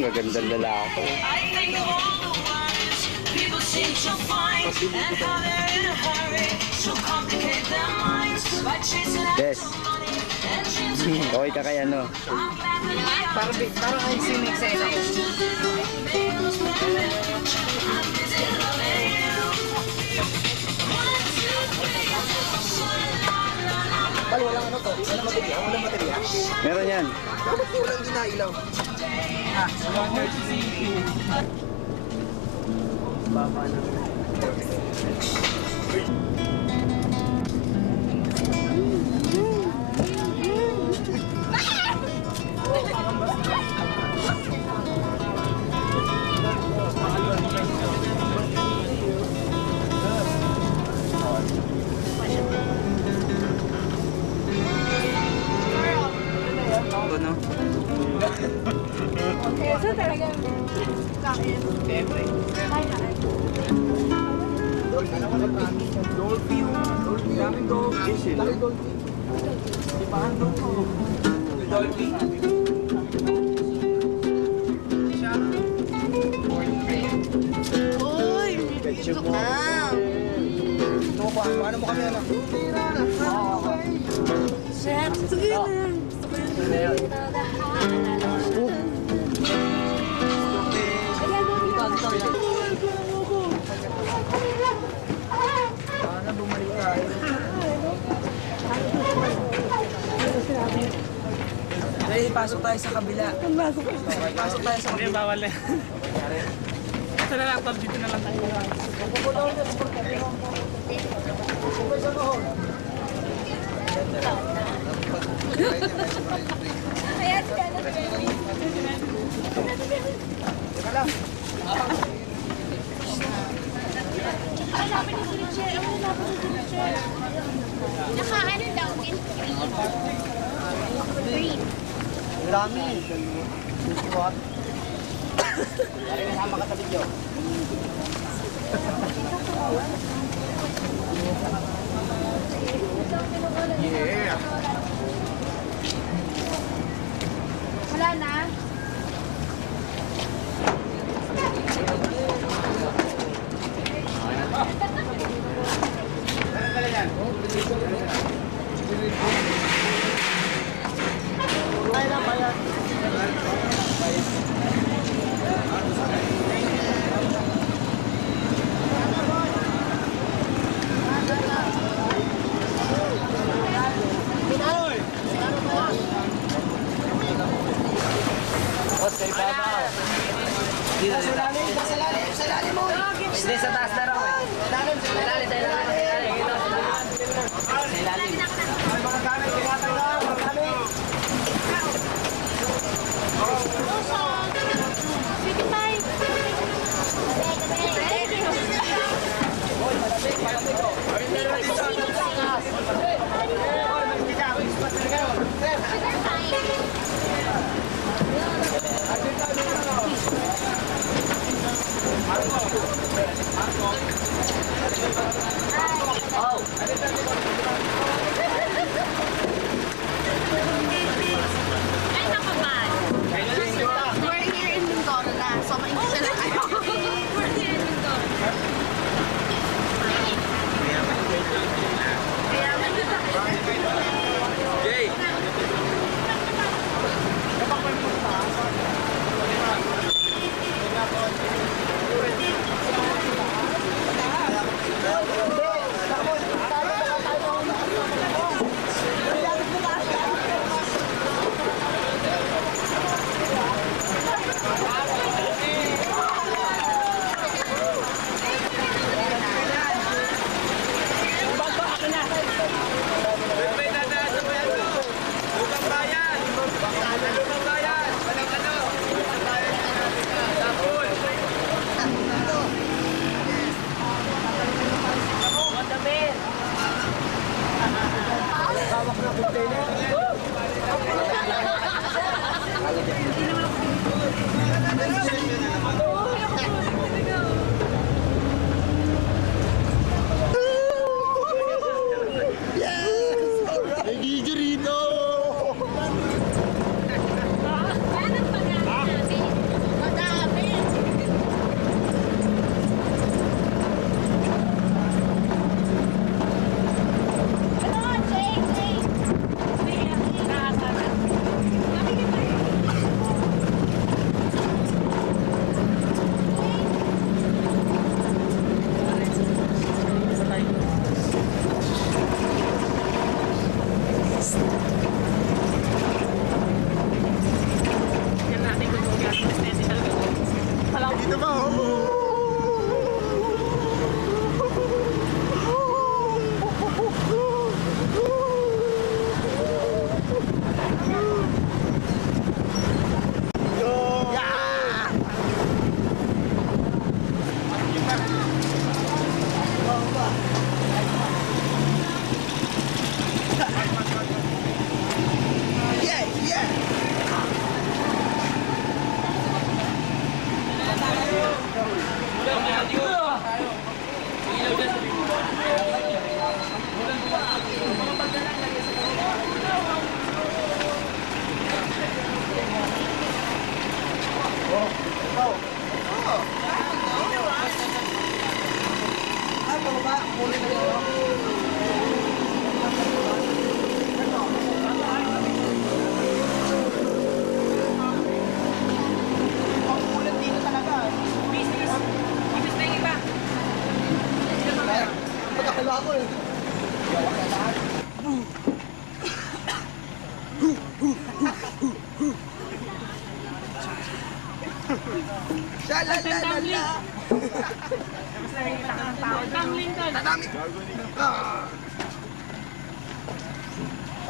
ang gagandang lalaki. Yes. Okay ka kaya no? Parang ay sinig sa ina. Bal, walang ano to? Walang material? Walang material? Meron yan. Bakit walang ginailaw? Baba na. Ano? Ito talagang kain. Siyempre. Dolphy. Daming Dolphy sila. Di ba ang Dolphy? Uy, bibigyan ka. Ito pa, paano mo kami anak? Shit, sige na. Sana bumalik tayo. Dahil pasok tayo sa kabila. Pasok tayo sa kabila. Bawal na. Ito na lang, tol. Dito na lang tayo. Ayan, si Dana. Teka lang. Ang lapit ni Richard. Ang lapit ni Richard. Nakaano daw, in green. Dami. What? Pare kasama ka sa video. Yeah. Wala na. Sa lalim mo. Hindi, sa taas na raw eh. Sa ilalim. Ay, mga gamit, tinatay na. Mga gamit. Sige, bye. Hoy, malamig ko. Ay, hindi naman ito. Marco.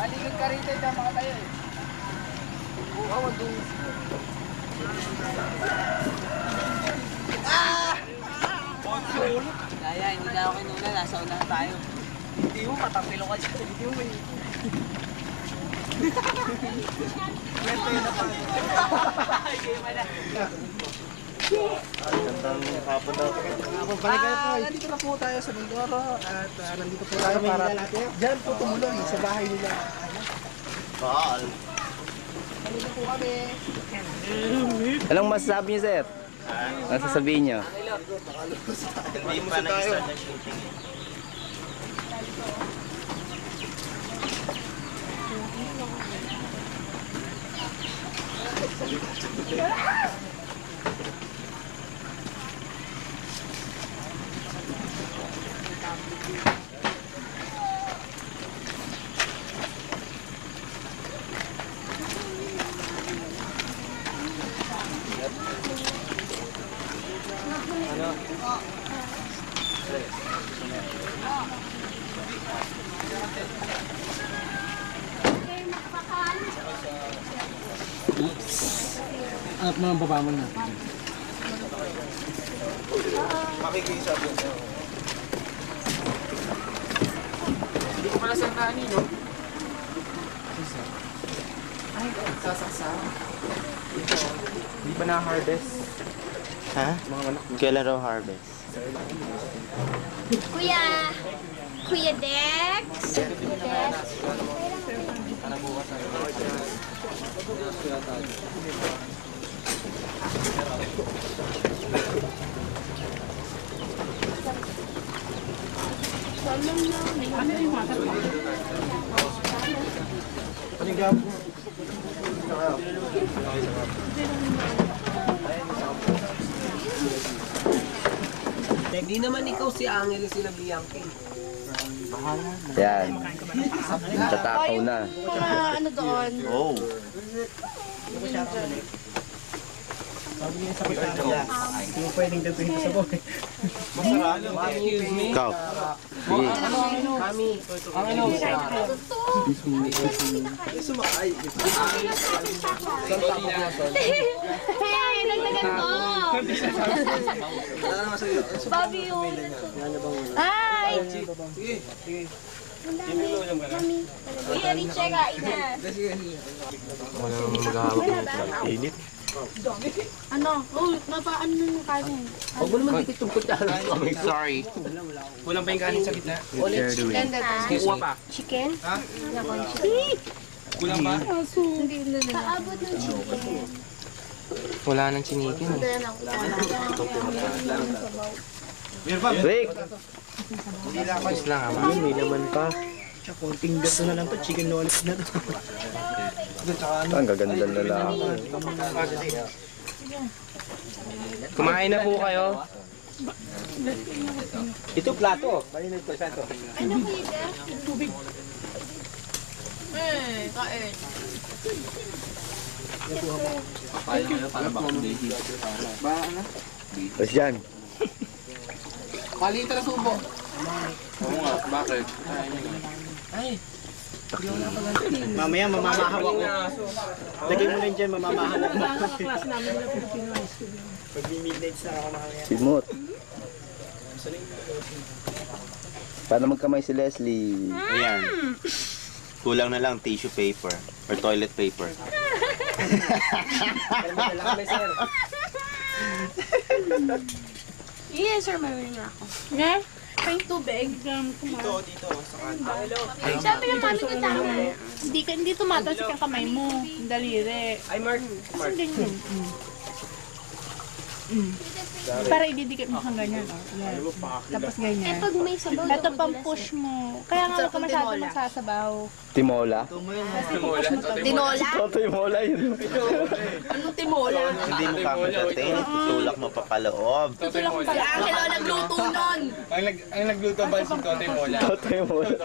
Baligid ka rito, ito mga tayo eh. Kaya, hindi na ako kinuna, nasa unahan tayo. Hindi mo, matapilo ka dyan. Hindi mo eh. Kwento yun na pa. Nandito na po tayo sa Mindoro at nandito po tayo para dyan po tumuloy sa bahay nila. Baal. Nandito po kami. Anong masasabi niyo, sir? Anong sasabihin niyo? Hindi pa nag-start na shooting. At mga baba mo na. Makikisa po siya. Hindi ko pala sa kanin, no? Ay, sasaksa. Hindi pa na-harvest. Ha? Kailan raw harvest? Kuya! Kuya Dex! Dex! Hindi naman ikaw si Angel yung sinabihan ko. Yan. Tatakaw na. Mga ano doon? Oh. Hindi mo pwedeng gagawin ko sa buhay. Ikaw. Sige. Hey, nagdagan mo! Bobby yun. Ay! Mami. Kuya, Richie, kain na. Init. Ano? Oh, napaano na yung kanin? Huwag mo naman dikit yung kutsara. Sorry. Kulang pa yung kanin sa gitna. Chicken? Kuha pa. Chicken? Kulang pa? Hindi na nila. Kaabot ng chicken. Wala nang chinikin. Wala lang. Rick! Tapos lang, ama. May laman pa. Tsaka konting gato na lang to. Chicken knowledge na to. Ang gaganda na lang. Kumain na po kayo. Ito plato. Malinit ko siya to. Ano kuya? Tubig. Kain. Tapos dyan. Palito na subo. Oo nga, bakit? Mamaya mamamahawak ko. Lagay mo lang dyan, mamamahawak mo. Pag midnight na ako mamaya. Simot. Paano magkamay si Leslie? Ayan. Kulang na lang tissue paper or toilet paper. Dala kami, sir. Yes, sir, mayroon na ako. Ne? Pang tubig. Dito, sa kanto. Sabi ng mami ko tama. Hindi tumatas yung kamay mo. Yung daliri. Ay, Mark. Kasi ganyan. Para ididikit mo kang ganyan. Oh. Yan. Tapos ganyan. Pag may sabaw, Ito pang push mo. Kaya nga huwag ka masyado magsasabaw. Timola? Kasi push mo to. Tinola? Timola yun. Anong timola? Hindi mo kakagatin, tutulak mo pa paloob. Tutulak mo pala. Ang hello nagluto nun. Ang nagluto ba si Totoy Mola? Timola.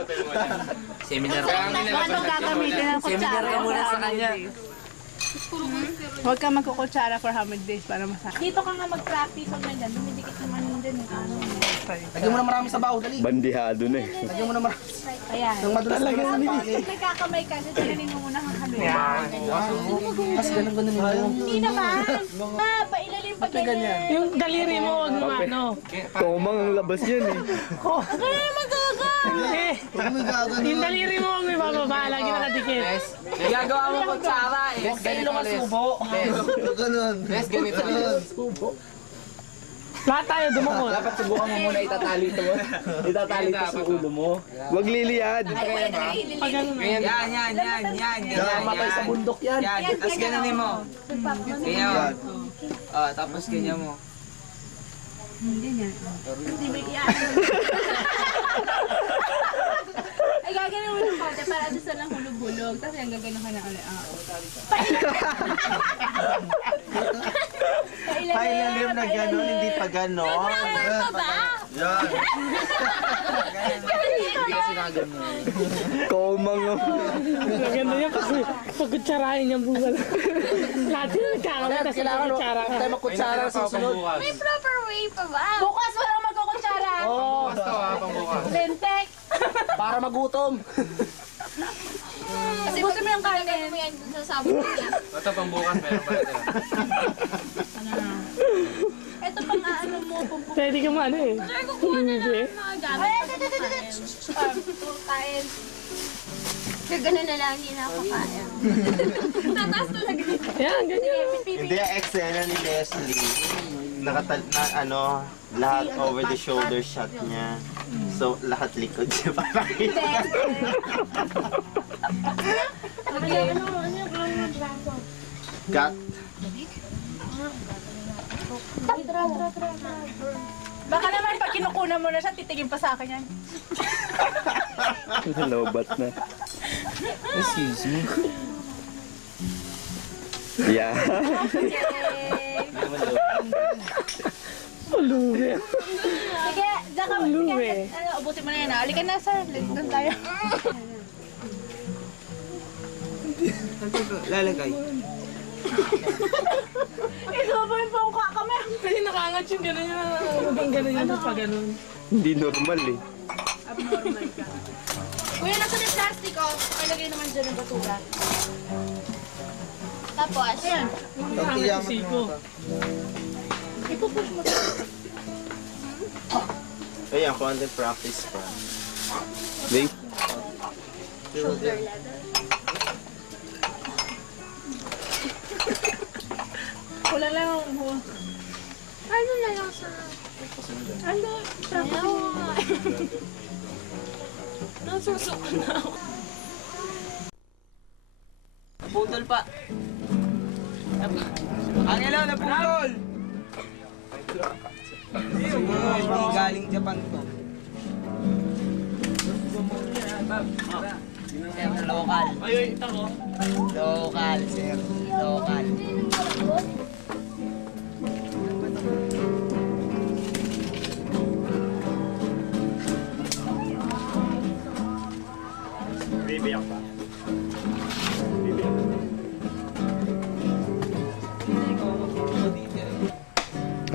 Ano gagamitin ng kutsara? Muna sa kanya. Huwag ka magkukutsara for how many days para masakit. Dito ka nga mag-practice pag nandiyan. Dumidikit naman yun din. Lagyan mo na marami sabaw, dali. Bandihado na eh. Lagyan mo na marami. Ayan. Yung madulas na yung panin. Nagkakamay ka. Tinanin mo muna ang haluin. Mas ganun mo. Hindi naman. Pailalim pa ganyan. Yung daliri mo, huwag mo ano. Tomang ang labas yan eh. Kaya magaga. Yung daliri mo, huwag mo ibababa. Lagi nakadikit. Gagawa mo kutsara eh. Huwag kayo masubo. Ganun. Yes, ganito. Lahat tayo dumukot. Dapat subukan mo muna itatali ito mo. Itatali ito sa ulo mo. Wag liliyad. Pag ano na. Yan. Matay sa bundok yan. Yan, tapos gananin mo. Ganyan. Tapos ganyan mo. Hindi niya. Hindi may iyan. Ay, gagawin mo ng konti para doon sa lang hulog-hulog. Tapos yung gagawin ka na ulit. Pailalim na gano'n, hindi pa gano'n. Ano ba? Yan. Tomang ang... Maganda yan kasi pag kutsarahin yung bunga. Lahat yun nagkakamay kasi kutsara ka. Tayo magkutsara sa susunod. May proper way pa ba? Bukas walang magkukutsara. Oo. Lentek. Para magutom. Kasi gusto mo yung kanin mo yan dun sa sabon niya. Ito pang bukas, meron pa rin. Ito pang ano mo. Pwede ka man eh. Sir, kukuha na lang ang mga gamit pag kain. Sir, ganun na lang, hindi na ako kain. Tataas talaga. Yan, ganyan. Hindi ang eksena ni Leslie. Lahat over the shoulder shot niya. So, lahat likod siya parang Cut. Baka naman pag kinukunan mo na siya, titigin pa sa akin yan. Lobat na. Excuse me. Yeah. Uluwi. Sige, diyan ka. Uluwi. Ubusin mo na yan. Halika na, sir. Doon tayo. Lalagay. Ito ba yung pangka kami? Kasi nakangat yung gano'n yun. Hanggang gano'n yun pa gano'n. Hindi normal eh. Abnormal ka. Kuya, nasa na plastic, oh. Ilagay naman dyan ng basura. Tapos, Ayan. Nakangat yung siko. Ipupush mo. Ayan, content practice pa. Wait. Kulang lang ang buwan. ano na lang sa... Ano? Ayaw. Nasusuko na ako. Putol pa. Ang ilaw na putol! Hindi galing Japan to. Sir, local. Ay, ito ko. Local, sir. Local.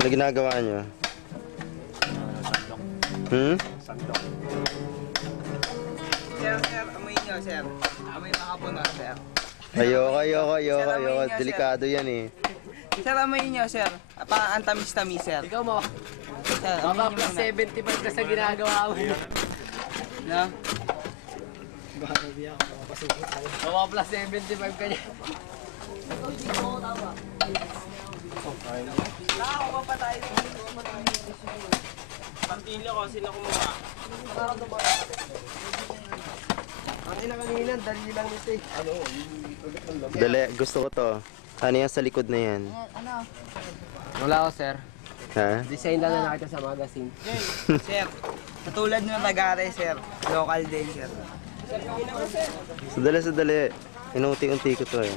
Ano ginagawa niyo? Sir, amoy nyo, sir. Amoy makapon na, sir. Ayoko. Delikado yan eh. Sir, amoy nyo, sir. Ang tamis-tamis, sir. Ikaw mo. Sir, amoy nyo muna. 75 ka sa ginagawa mo. No? Baka plus 75 ka niya. Pantilo ko, sino kumuha? Ang ina kanina, dali lang ito eh. Dali, gusto ko to. Ano yan sa likod na yan? Wala ko, sir. Ha? Design lang na nakita sa magazine. Sir, katulad ng Lagare, sir. Local din, sir. Sandali. Inuunti-unti ko to eh.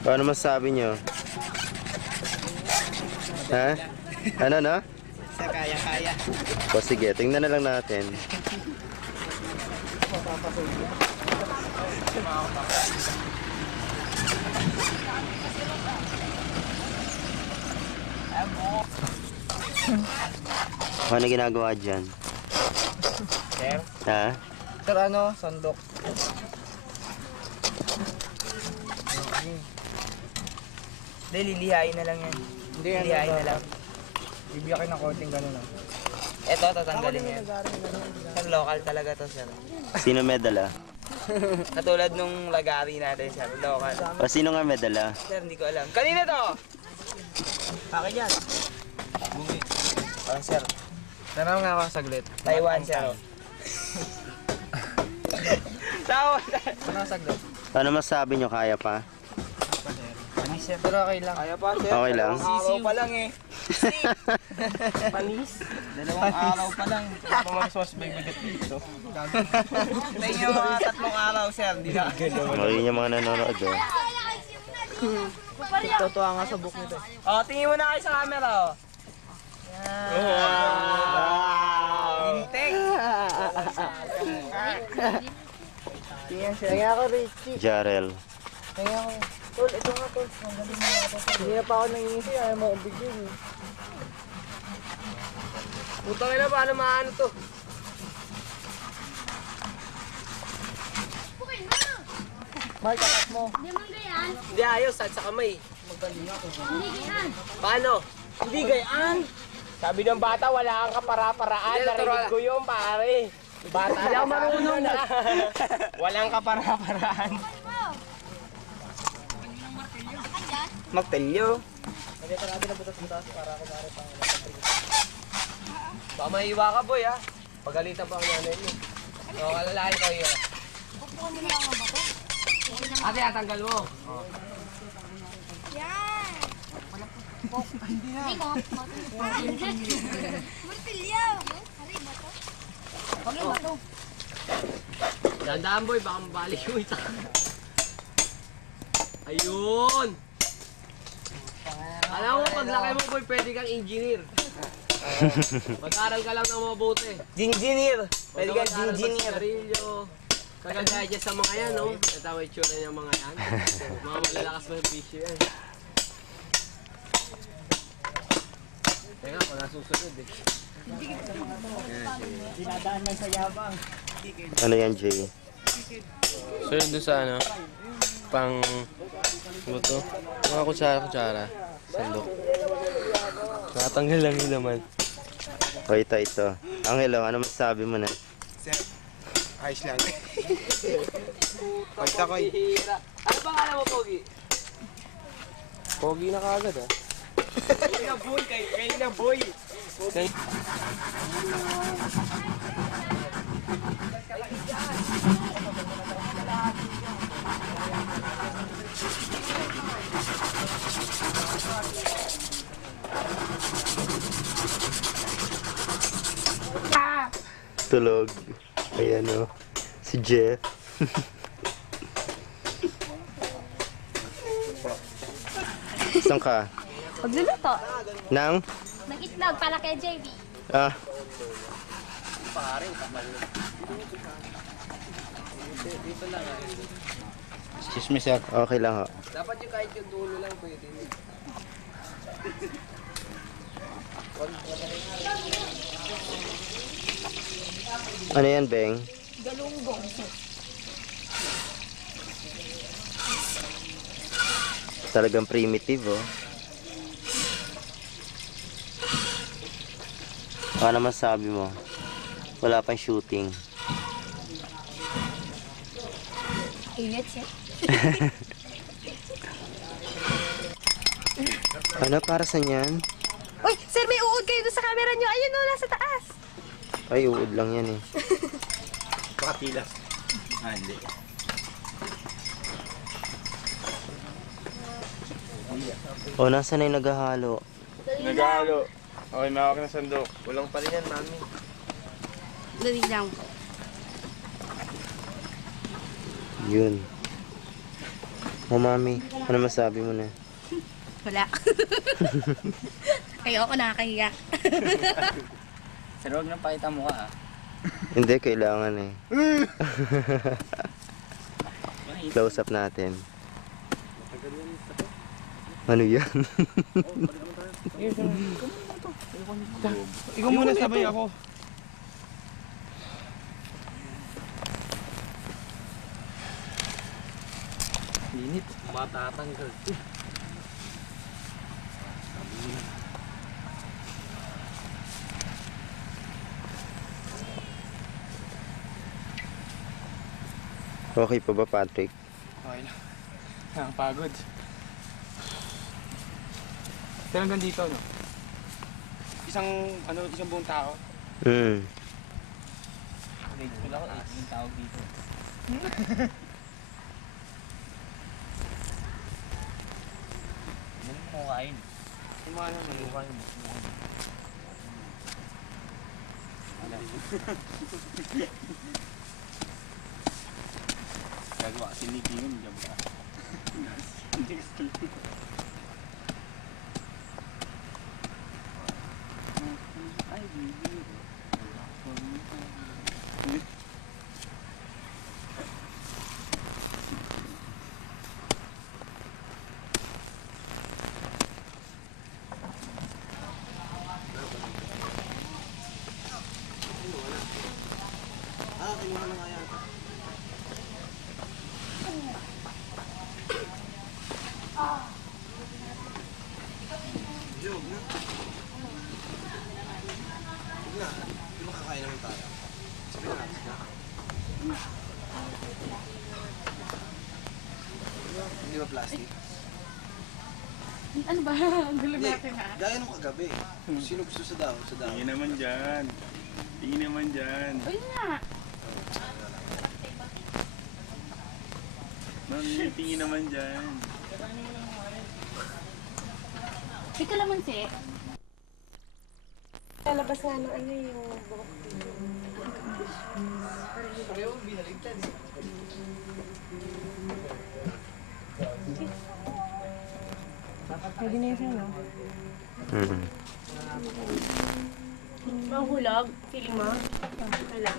Paano masabi nyo? Ha? Ano na? Sir, kaya. O sige, tingnan na lang natin. Ano ginagawa dyan? Sir? Ha? Sir, sandok. Hindi, lilihain na lang yan. Lilihain na lang. Bibiyakin ng konting gano'n. Eto, tatanggalin yan. Sir, local talaga to, sir. Sino may dala? Katulad nung Lagari natin, sir. Local. O sino nga may dala? Sir, hindi ko alam. Kanina to! Akin yan. Sir. Tanong nga ako saglit. Taiwan, sir. Tawa. Tanong saglit. Ano masabi nyo, kaya pa? Panis yan. Pero okay lang. Kaya pa, sir. Okay lang? Dalawang araw pa lang eh. Panis? Dalawang araw pa lang. Pumaswas may bigat dito. Tayo yung mga 3 araw, sir. Di na. Marin yung mga nanonood oh. Totoo nga sa book nito. Oh, tingin mo na kayo sa camera, oh. Intek. Tingnan siya. Kaya ako, Richie. Jarel. Kaya ako. Tol, ito nga, tol. Hindi na pa ako nanginisi. Ayaw mo bigyan. Putang ina, paano maano to? Mark, kakat mo. Hindi man ganyan. Hindi ayos, sa kamay. Hindi ganyan. Paano? Hindi gayaan. Sabi ng bata, wala kang kapara-paraan. Narinig ko yun, pare. Bata, hindi ako marunong na. Walang kapara-paraan. Magtelyo. Baka mahiwa ka, boy, ha? Pagalitan pa ang nanay mo. O, kalalahin ko yun. Ate, tanggal mo. Yan. Hindi ko. Martilyo. Hari ba to? Ano ba to? Dandaan, boy, baka mabalik yung ita. Ayun! Alam mo, paglaki mo, boy, pwede kang engineer. Mag-aral ka lang ng mabuti. Engineer. Pwede ka Mag-aral engineer. magsigarilyo. Kagagaya dyan sa mga yan, no? Natawa yung tsura niya mga yan. Mga malalakas na bisyo yan. Teka, kung nasusunod eh. Ano yan, Jay? So yun doon sa ano, pang buto, mga kutsara, sandok. Nakatanggal lang yung laman. O ito. Angelo, ano masasabi mo na? Ayos lang. Pagtakoy. Hira. Ano ba kala mo, Pogi? Pogi na kagad ah. Kayo na boy. Tulog. Ayan o. Si Jeff. Saan ka? Pagluluto. Nang? Ng itlog para kay JB. Ah. Excuse me, sir. Okay lang ho. Dapat yung kahit yung dulo lang pwede. Ano yan, Beng? Galunggong. Talagang primitive, oh. Ano naman sabi mo? Wala pang shooting. Ingat siya. Ano para sa niyan? Uy, sir, may uod kayo doon sa camera nyo. Ayun o, nasa taas. Ay, uod lang yan eh. Pakatilas. Ah, hindi. O, nasa na yung naghahalo? Nag-aalo. Okay, mawak na sandok. Walang pa rin yan, mami. Dali lang. Yun. O, mami, ano masabi mo na? Wala. Ayoko nakakahiya. Sir, huwag nang pakita mo ka, Hindi, kailangan eh. Close up natin. Ano yan? Ikaw muna sabay ako. Okay pa ba, Patrick? Okay lang. Nakapagod. Pero hanggang dito, no? Isang buong tao. Hmm. Wala ko, yung tawag dito. Ano mo kain? Kumana mo. Gagawa kasi ni King yun, dyan ba? Hindi ba plastic? Ano ba? Ang gulo natin ha? Gaya nung kagabi. Sino gusto sa daw? Sa daw. Tingin naman dyan. Tingin naman dyan. Uy nga. Mami, tingin naman dyan. May kalamansi. Lalabas nga ng ano yung buhok. Pwede na yun sa'yo, no? Hmm. Mahulog, feeling mo? Wala.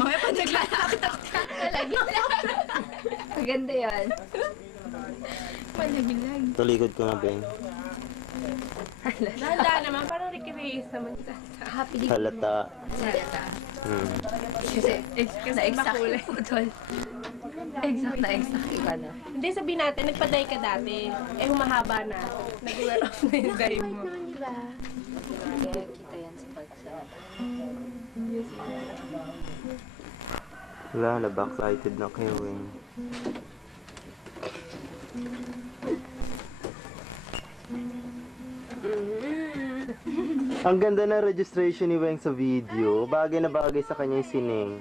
May pa naglalaktak ka. Maganda yan. Malaglag. Talikod ko nga, Ben. Nanda naman, parang Ricky Reyes naman. Happy day. Halata. Halata. Hmm. Kasi exact po tol. Exact na ano. Hindi, sabihin natin, nagpa-dye ka dati. Eh, humahaba na. Nag-wear off na yung dye mo. Diba? Kaya kita yan sa pagsalata. Wala, na-backlighted na kayo eh. Ang ganda na registration ni Weng sa video. Bagay na bagay sa kanya yung sining.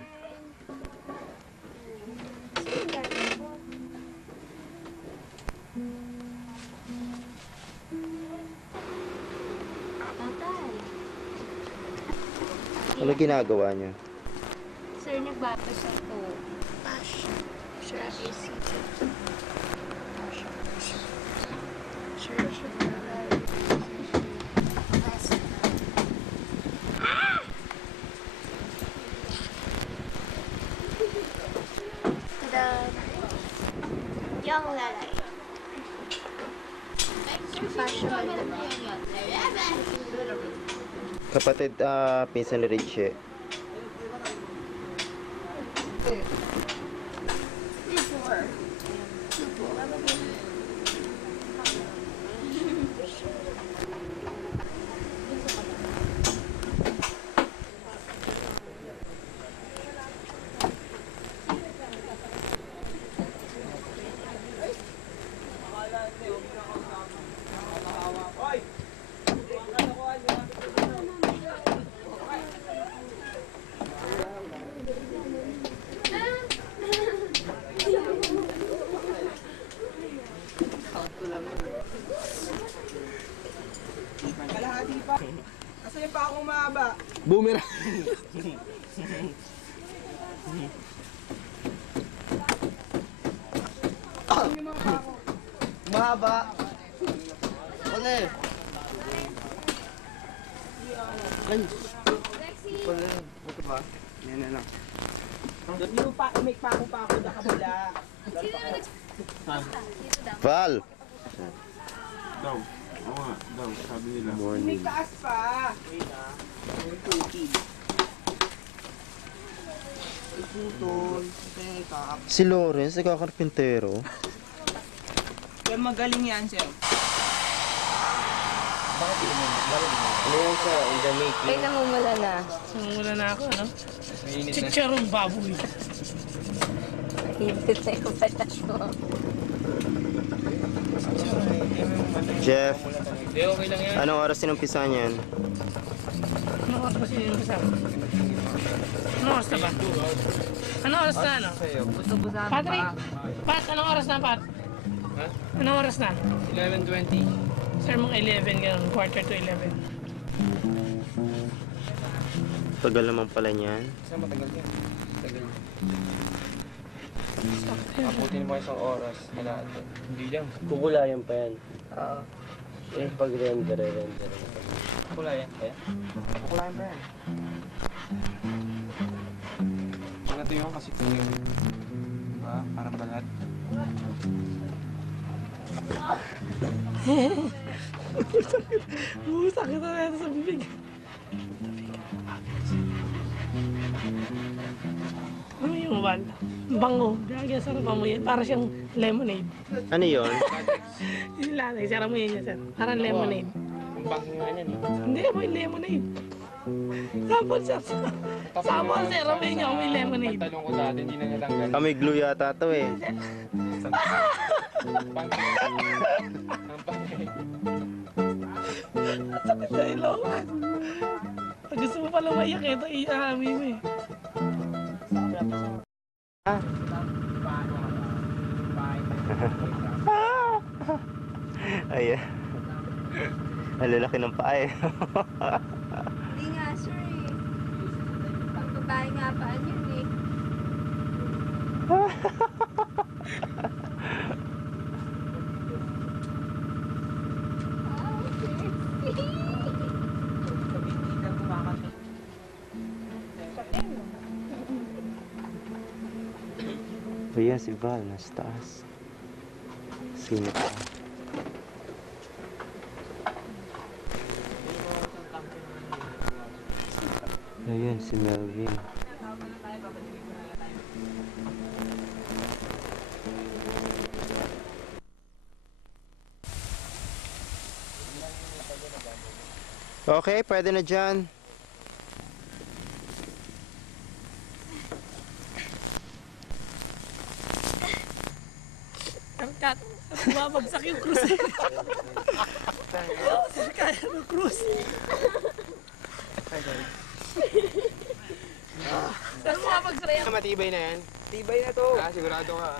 Ano ginagawa niyo? Sir, nagbata siya to. Pash. Sure, Yung lalay. Kapatid, pinsan ni Richie. Asa yung pa akong mahaba? Boomerang. Mahaba. Pala eh. Pala eh. Ito ba? Yan na lang. Yung pa, may pa ako na kabila. Val. Daw. Oo nga, daw. Sabi nila. May taas pa. Putol. Kaya kakap. Si Lawrence, nagkakarpintero. Sir, magaling yan, sir. Ano yan sir? In the making. Ay, namumula na. Sumula na ako, ano? Chicharong baboy. Hintit na yung patas mo. Jeff, anong oras sinumpisa niyan? Ano oras ba sila yung kasama? Ano oras na ba? Ano oras na, ano? Patrick! Pat, anong oras na, Pat? Anong oras na? 11:20. Sir, mga 11, gano'n. Quarter to 11. Tagal naman pala niyan. Saan matagal yan? Tagal. Abutin mo isang oras. Kalahati. Hindi lang. Kukulayan pa yan. Oo. Eh, pag render. Kukulayan pa yan? Kukulayan pa yan. Ito yung kasi ito yung... Diba? Parang balat. Sakit na natin sa bibig. Ano yung wal? Bango. Gagaya, sarap amoy yan. Para siyang lemonade. Ano yon? Yung lalay, sarap amoy yan, sir. Parang lemonade. Ang bango nga yan eh. Hindi, amoy lemonade. Sample, sir. Sample, sir. Amoy niya, amoy lemonade. Talong ko dati, hindi na natanggal. Kami glue yata to eh. Ang bango. Sakit na ilong. Pag gusto mo palang maiyak, ito i-aami mo eh. Ayan. Ang lalaki ng paa eh. Hindi nga, sir eh. Pagbabae nga pa yun eh. Ayan si Val, nasa taas. Sino pa? Ayan si Melvin. Okay, pwede na dyan. Kat, bumabagsak yung cruise. Sir, kaya ng cruise. Sir, bumabagsak yan. Matibay na yan. Tibay na to. Sigurado ka.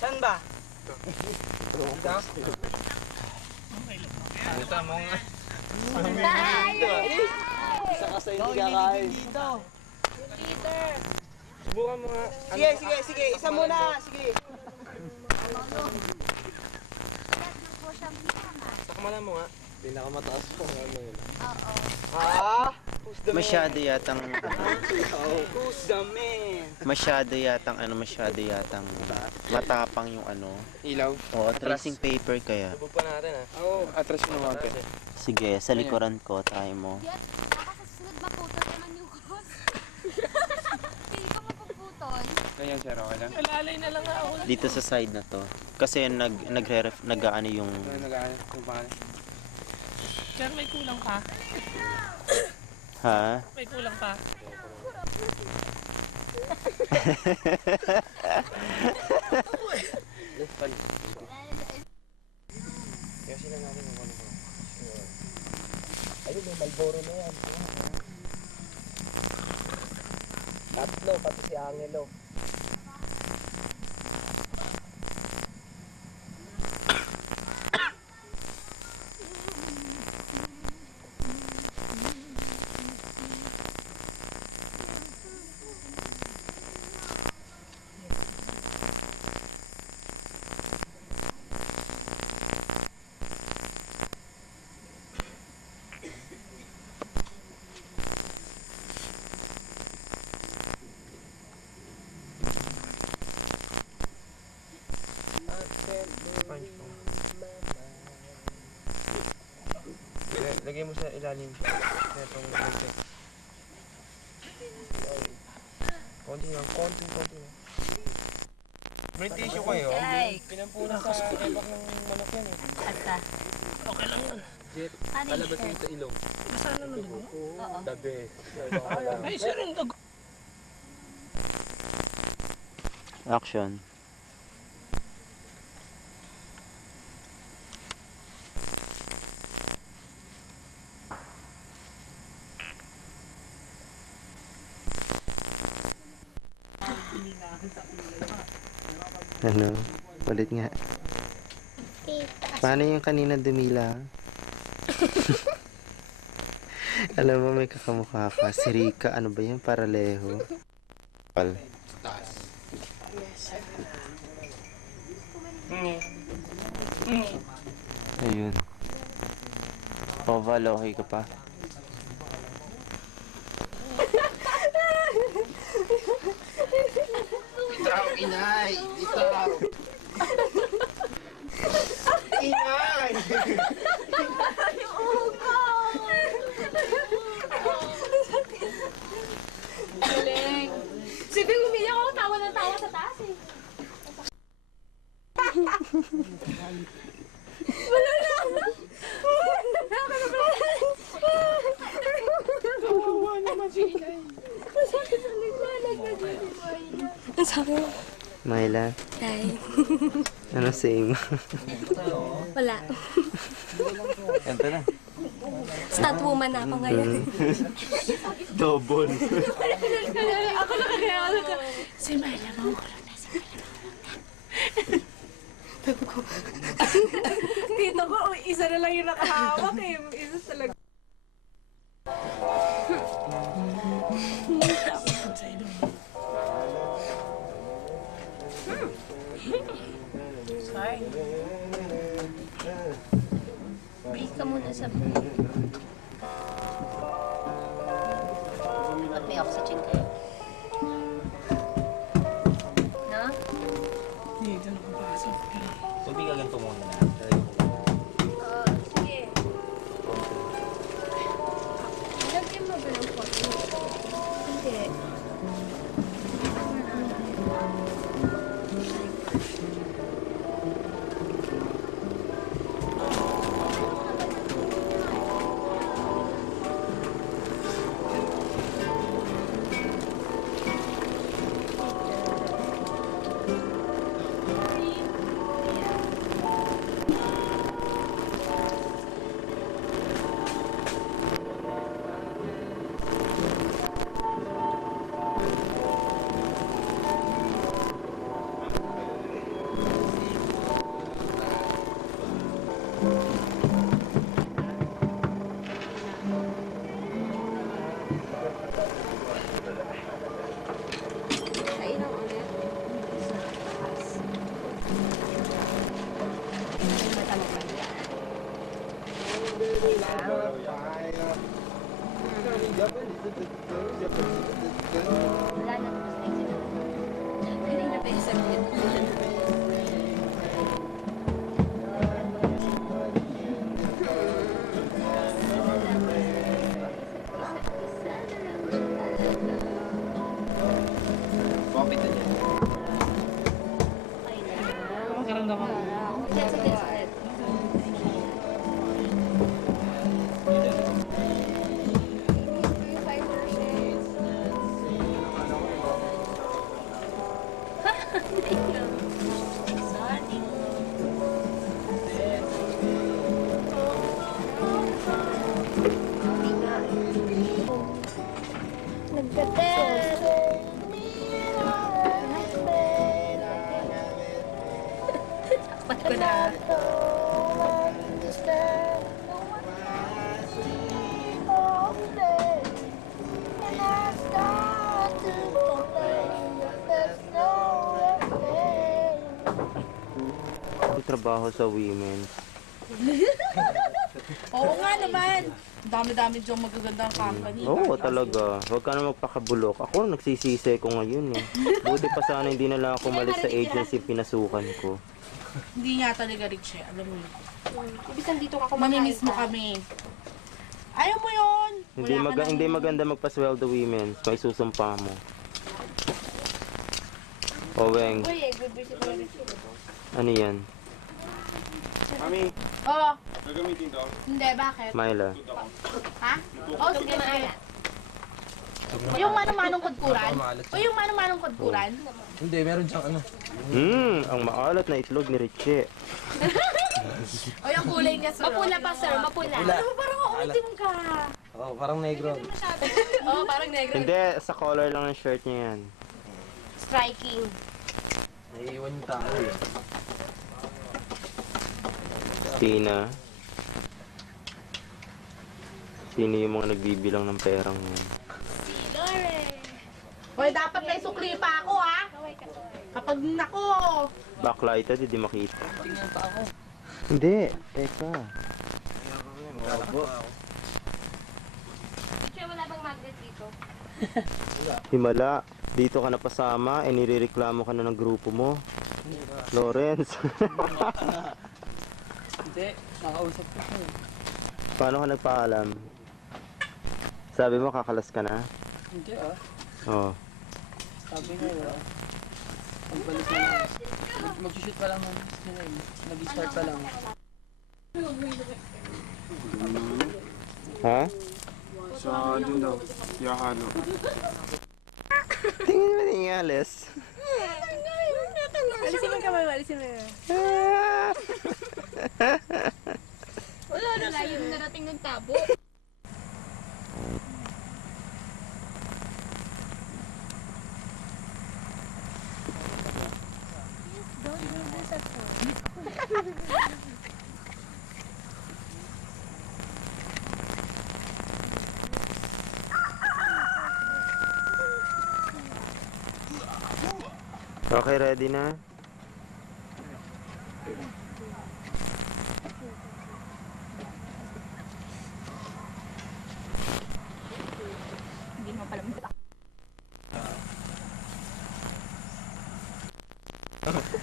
Saan ba? Puta mo nga. Isa ka sa hindi kakain. Dito. Subukan mo nga. Sige. Isa muna. Sige. Sakamalan mo nga. Pinakamataas po. Ano yun? Ah? Who's the Masyado yatang Who's the man? masyado yatang matapang yung ano. Ilaw. O, tracing paper kaya. Subok pa natin ah. Oo. Atras mo naman. Sige, sa likuran ko, try mo. Baka sa susunod maputol naman yung cross. Hindi ko mapuputol. Ganyan sir, okay lang. Alalay na lang ako. Dito sa side na to. Kasi nag-ano yung... Nag-ano yung pangalan. Sir, may kulang pa. Ha? May kulang pa. Kaya sila natin yung ano. Ayun, may Malboro na yan. Tatlo, pati si Angelo. Lagay mo sa ilalim. Itong lagay. Konti lang. Konti lang. May tissue kayo. Pinampunas sa ebak ng manok yan eh. Asa? Okay lang yun. Paano yung shirt? Sa ilong. Basta na ng dugo. Oo. Tabi. Ay, siya rin dugo. Action. Ano? Ulit nga. Paano yung kanina dumila? Alam mo, may kakamukha ka. Si Rika, ano ba yan? Paraleho. Pal. Ayun. Oval, okay ka pa? Itaw, inay! Itaw! Inay! Galing. Sige, umiyak ako. Tawa ng tawa sa taas eh. Wala na! Kawawa naman si Inay. Masakit sa naglalag na dyan. Masakit. Myla, Tay. ano say mo? Wala. Kanta na. Stunt woman na ako ngayon. Double. Ako na kaya ako na. Si Myla, makukulong na. Si Myla. Kita ko, isa na lang yung nakahawak eh. Isa talaga. Breathe ka muna sa at may oxygen kayo. No? Dito na papasok. Sabi ka ganito muna na. Sige. Lagyan mo ba ng photo? Hindi. Kainan ulit. Matama pa yan. Wala na tapos na exit. Kanina pa yung sabihin. Kapit na dyan. Makaramdaman ko. Ulit, ulit, ulit. Sorry. Takpat ko na. Trabaho sa women. Oo nga naman. Dami-dami diyong magagandang company. Oo, talaga. Huwag ka na magpakabulok. Ako nagsisisi ko ngayon eh. Buti pa sana hindi na lang ako umalis sa agency pinasukan ko. Hindi nga talaga rich eh. Alam mo yun. Ibig sabihin dito ka kumakain. Mamimiss mo kami. Ayaw mo yun. Hindi maganda magpasweldo women's. May susumpa mo. Oweng, Uy, egbe-visit mo rin sila. ano yan? Mami, Oo. gagamitin to. Hindi, bakit? Myla. Ha? Oo, sige na yan. O yung manong-manong kudkuran? O yung manong-manong kudkuran? Hindi, meron siyang ano. Ang maalat na itlog ni Richie. O yung kulay niya sa Mapula pa, sir. Mapula. Ano, parang umitim ka. Oo, parang negro. Oo, parang negro. Hindi, sa color lang ng shirt niya yan. Striking. Naiiwan yung tao eh. Sina. Sino yung mga nagbibilang ng perang yun? Si Lore. Hoy, dapat may sukli pa ako, ha? Kapag nako. Backlighted, hindi makita. Hindi, teka. Picture, wala bang magnet dito? Himala, dito ka napasama, nirereklamo ka na ng grupo mo. Lawrence. Hindi, nakausap ko siya. Paano ka nagpaalam? Sabi mo kakalas ka na? Hindi ah. Oo. Sabi niya, magbalik na lang. Mag-shoot pa lang sila eh. Nag-start pa lang. Ha? Sa ano daw, Yahalo. Tingin mo yung alis. Alisin mo yung kamay mo, alisin mo yun. Wala na layo na narating ng tabo. Okay, ready na? Hindi mo pala mo.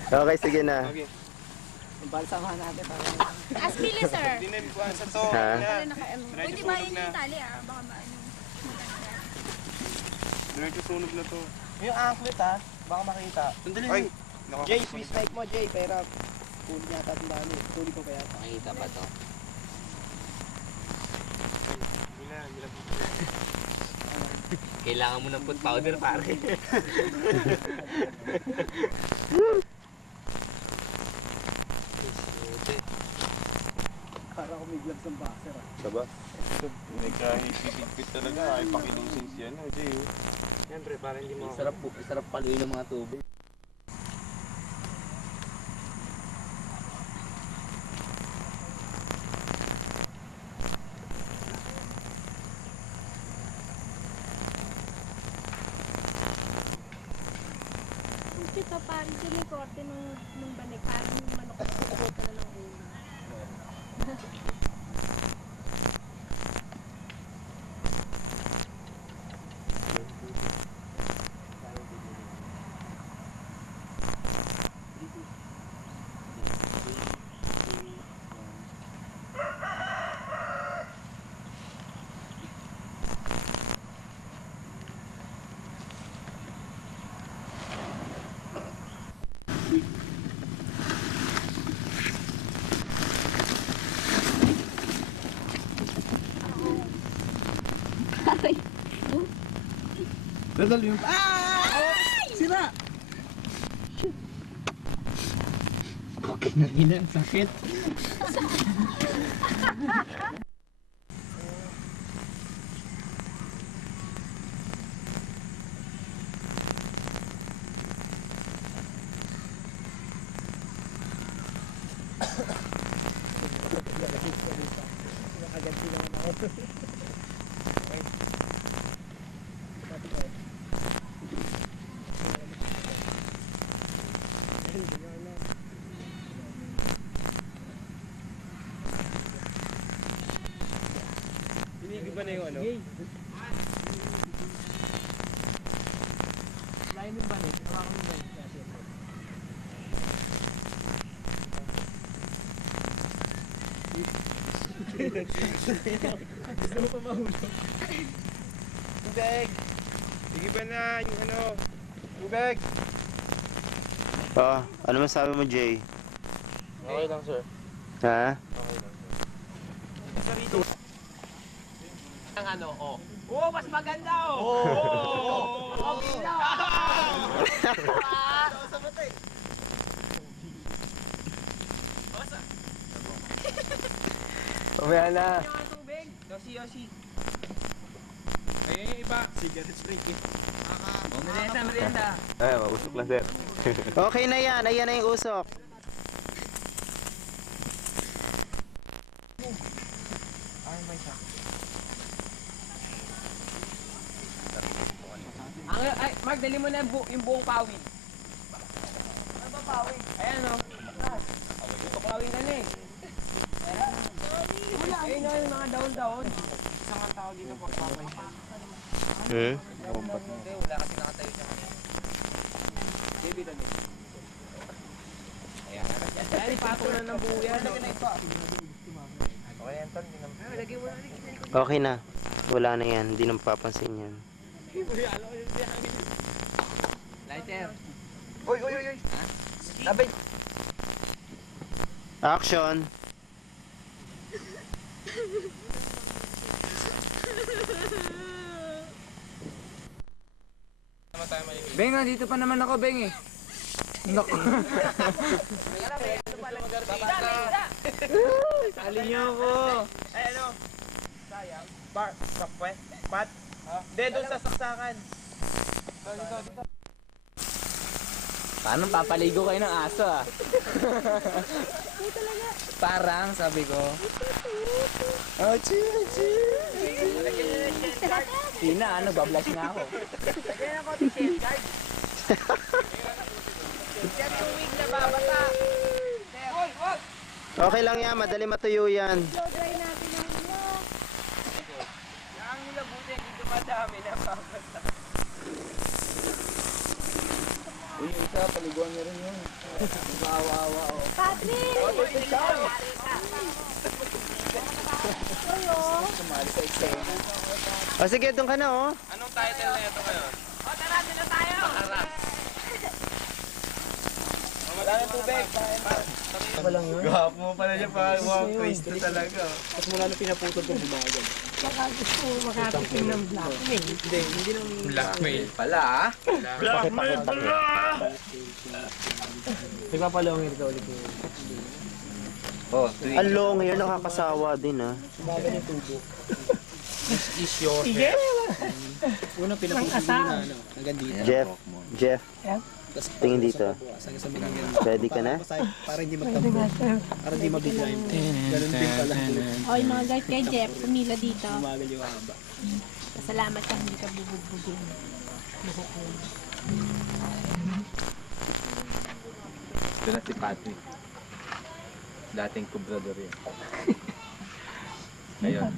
Okay, sige na. Balsamahan natin para. Aspili, sir. Hindi na rin sa to. Ha? Diretso sunog na. Tali, ah. Baka maano. Diretso sunog na to. Yung anklet ah, baka makita. Sandali. Ay, Jay, Swiss mic mo Jay, pero huli yata ang dami. Huli ko kaya. Makikita ba to? Kailangan mo ng food powder, pare. Para kumiglag sa boxer ah. Diba? Nagkahigpit talaga. Ay, pakilusin siya. No, Jay. Siyempre, para hindi mo... Sarap paluin ng mga tubig. Ito, parang dyan yung korte nung banig. Parang yung manok na kukuta na ng ulo. Dadal yung... Sira! Ina, sakit. Hindi ba na yung ano? Lain yung banig. Hawakan mo yung banig. Tubig! Sige ba na yung ano? Tubig! Ano masabi mo, Jay? Okay lang, sir. Ha? Ang ano, oh. Oh, mas maganda, oh! Oh! Okay lang! Mamaya na. Yoshi. Ayun yung iba. Cigarette break eh. Merienda. Ay, mausok lang, sir. Okay na yan. Ayan na yung usok. Ay, Mark, dali mo na yung buong pawid. Ano ba pawid? Ayan, oh. Ito pawid na eh. Ayun na yung mga daon-daon. Isang ang tao dito pagpapay. Wala kasi nakatayo siya kanina. Baby na eh. Ayan. Ayan, ipatong na ng buo yan. Okay, Anton. Lagay mo na. Okay na. Wala na yan. Hindi nang papansin yan. Lighter. Oy! Labay! Action! Beng, dito pa naman ako, Beng eh. Naku. Sali niyo ako. Ay, ano? Sayang. Kapwe? Pat? Hindi, doon sa saksakan. Paano papaligo kayo ng aso ah? Parang, sabi ko. Tina, bablash na ako. Lagyan ako ng shell guard. Yan yung wig na babasa. Hoy! Wag! Okay lang yan. Madali matuyo yan. Ang nila buti, hindi dumadami na babasa. Uy, isa, paliguan niya rin yun. Mag-aawa-awa oh. Patrick! Sumali sa eksena. Sige, doon ka na, oh. Anong title na ito ngayon? O, tara, dito tayo! Makarap. Wala ng tubig. Gwapo mo pala niya pa. Wow, Cristo talaga. Tapos mula na pinaputol ko bumagal. Baka gusto mo makatikim ng blackmail. Blackmail. Pala ah. Blackmail pala! Nagpapalongin ka ulit yun. Oh, Ang long hair, nakakasawa din, ah. Is your Sige! Unang pinaputol mo na ano. Hanggang dito. Jeff. Tingin dito. Hanggang sa mga Ready ka na? para hindi magtampo. Para hindi mabigla yung ganun din pala. O, yung mga guys kay Jeff, pumila dito. Umagal yung haba. Salamat ka, hindi ka bubugbugin. Ito na si Patrick. Dating kubrador yan. Ngayon.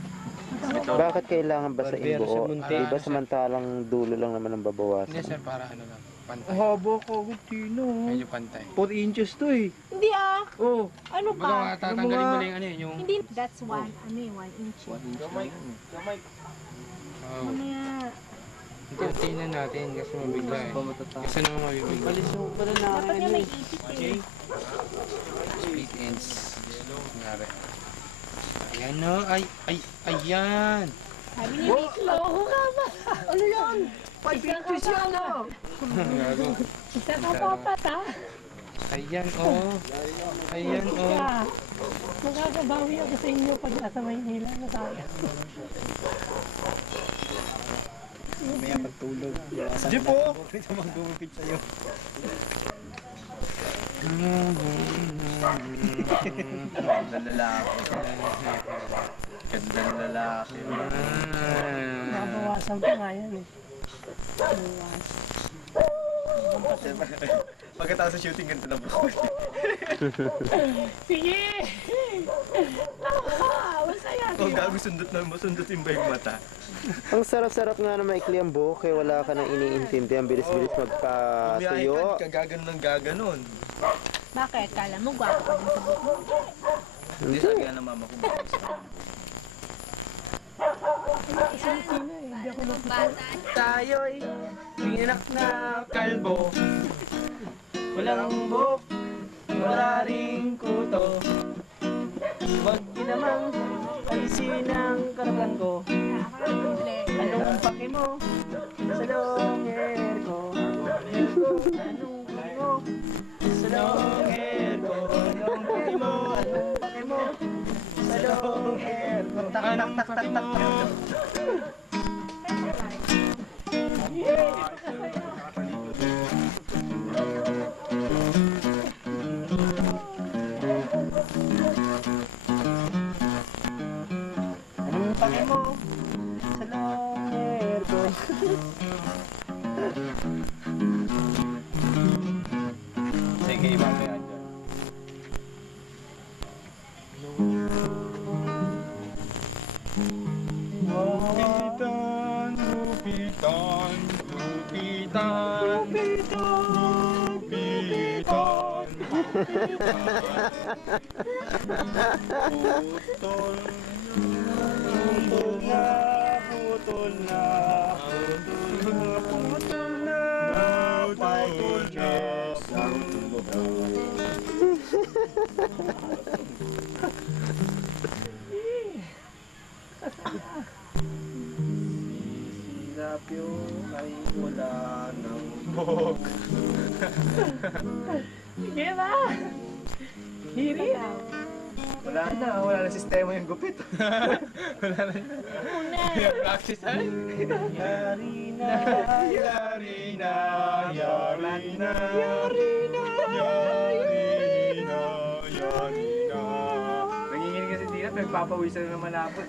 Bakit kailangan basain buo? Diba samantalang dulo lang naman ang babawasan? Hindi sir, para ano lang. Pantay. haba ka, Tino. Medyo pantay. 4 inches to eh. Hindi ah! Oh. Ano Baga pa? tatanggalin mo lang yung ano yun, yung... Hindi, that's one. Ano yung 1 inch? Oh. Mamaya. Tingnan natin kasi mabigla eh. Kasi naman mabibigla. Paliso pala na Dapat nga may ipit eh. Split ends. Nangyari. Ayan no, ayan. Sabi ni Ricky. Oo nga ba? Ano yan? 5 inches yan oh! Gago. Isa ka papat ha? Ayan oh. Ayan oh. Kaya, magkakabawi ako sa inyo pag nasa Maynila na tayo. Maya pagtulog. Di po! Ito mag-gumipit sa'yo. Ganda lalaki. Ganda lalaki. Nabawasan pa nga yan eh. Pagkatapos sa shooting, ganito na po. Sige! Masaya Kung gago sundutin ba yung mata? Ang sarap-sarap nga na maikli ang buhok kaya wala ka nang iniintindi. Ang bilis-bilis magpatuyo. Kagagan ng gaganon. Bakit? Kala mo, gwapo ka din sa buhok mo. Hindi sabi nga ng mama ko. Tayo'y binak na kalbo. Walang buhok, wala ring kuto. Wag ginamang alisin ang karapatan ko. Anong pake mo sa long hair ko? Anong pake mo sa long hair ko? Anong pake mo? Anong pake mo sa long hair ko? Tak tak tak tak tak tak. Anong pake mo sa long hair ko? Sige, mamaya dyan. Gupitan, gupitan, gupitan, gupitan, gupitan, putol na, putol na, putol na, putol na, Silapyo ay wala ng buhok. Sige ba? Hiri. Wala na sistema yung gupit. Wala na. Practice ay. Yari na, yari na, yari na, yari na, yari na, yari na. Nanginginig kasi dito, nagpapawisan na naman napot.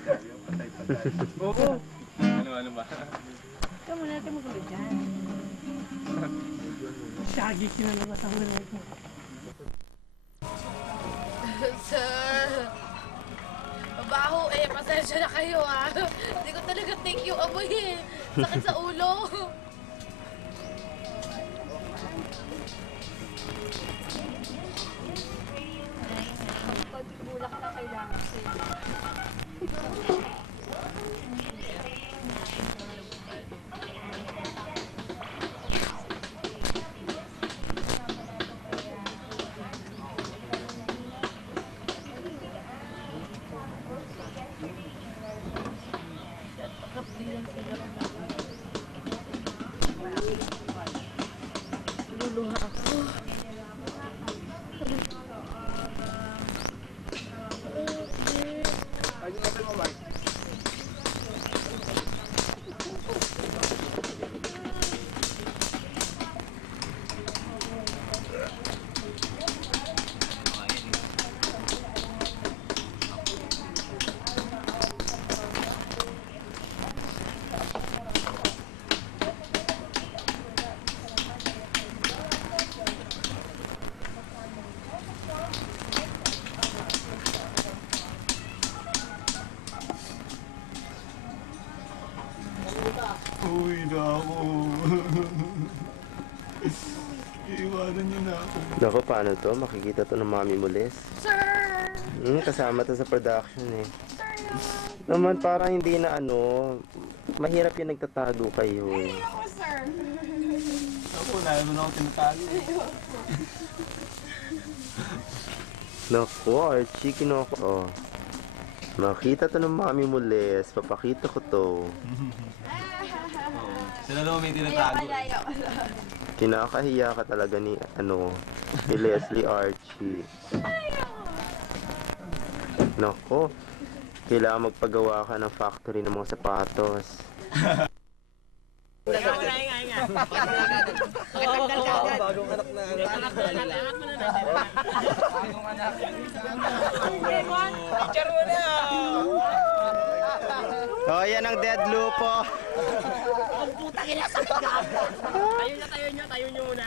Patay-patay. Oo. Ano ba? Ikaw muna natin magulo dyan. Shaggy kinalabas ang ulit mo. Sir, mabaho eh. Pasensya na kayo ha. Hindi ko talaga take yung amoy eh. Sakit sa ulo. Pag-bulak na kailangan luluha ako. Uy, nako. Iiwanan niyo na ako. Naku, paano to? Makikita to ng mami mo, Les. Sir! Kasama to sa production eh. Naman parang hindi na mahirap yung nagtatago kayo eh. Ako, sir! Ako, namin mo na ako tinatago. Naku, Archie, kinoko. Oh. Makita to ng mami mo, Les. Papakita ko to. Sila naman may tinatago. Kinakahiya ka talaga ni Leslie Archie. Nako, kailangan magpagawa ka ng factory ng mga sapatos. Bagong anak na. Bagong anak. Picture mo na! Oh, yan ang dead lupo. Tayo nyo muna.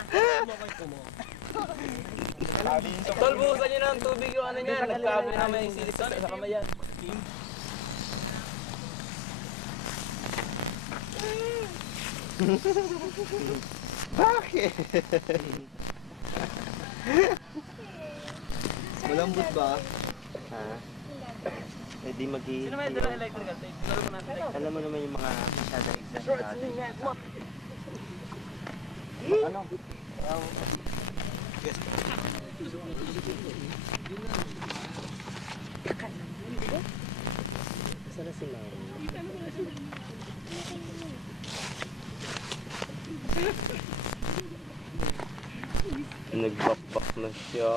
Tol, buhusan niyo ng tubig yung ano niya. Nagkabi na may silis sa kamay yan. Bakit? Malambot ba? Ha? Eh di mag-i... Sino may dala electrical tape? Laro mo natin. Alam mo naman yung mga masyadong exaggerado. Ano? Saan na sila? Nagbakbak na siya.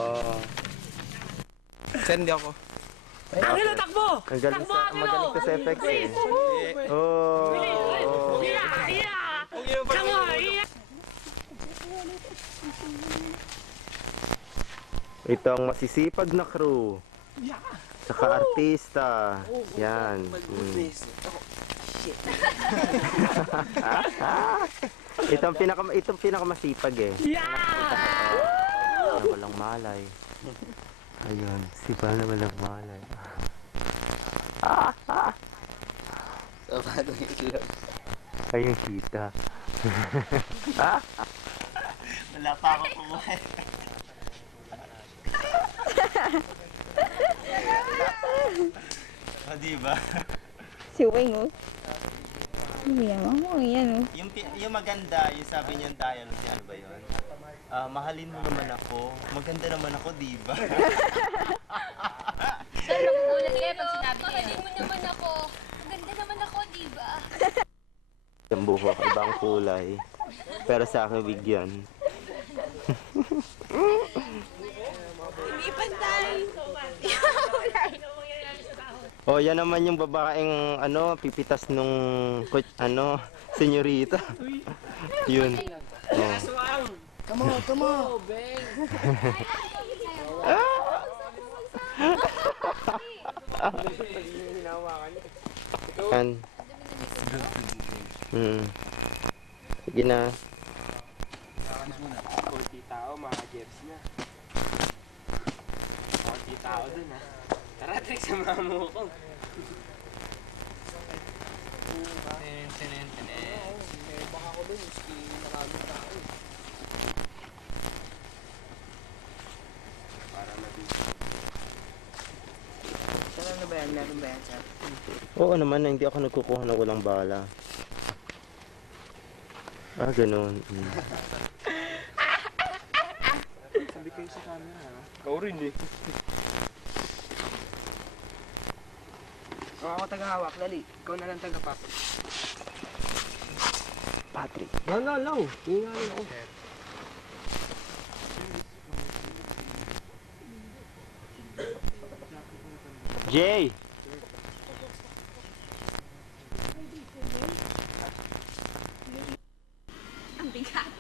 Send ako. Angelo, takbo! Ang galing Takbo, sa, Angelo! magaling ka sa effects eh. Oh. Come on! Ito ang masisipag na crew. Saka artista. Yan. Itong pinakamasipag eh. Walang malay. Ayun, sipa na walang malay. Sabado yung itlog. Ayun, kita. Wala pa ako kumuha. O, diba? Si Wayne, oh. Yan, oh. Yan, oh. Yung maganda, yung sabi niyo yung dialogue, ano ba yun? Mahalin mo naman ako. Maganda naman ako, diba? Sir, nagugulat kayo pag sinabi niya. Mahalin mo naman ako. Maganda naman ako, di ba? Yung buhok, ibang kulay. Pero sa akin, wig yan. Hindi pantay. Oh, yan naman yung babaeng pipitas nung senyorita. Yun. Oh. Come on. Yan. Sige na. Kunti tao, mga Jeffs na. Kunti tao dun ha. Tara, Trix, samahan mo ko. Baka ako dun, maski maraming tao. Para mabig. Saan ano ba yan? Meron ba yan, sir? Oo naman, hindi ako nagkukuha ng walang bala. Ah, ganun. Sabi kayo sa camera ha. Ikaw rin eh. Kung ako tagahawak, dali. Ikaw na lang tagapap. Patrick. No. Hindi nga rin ako. Jay!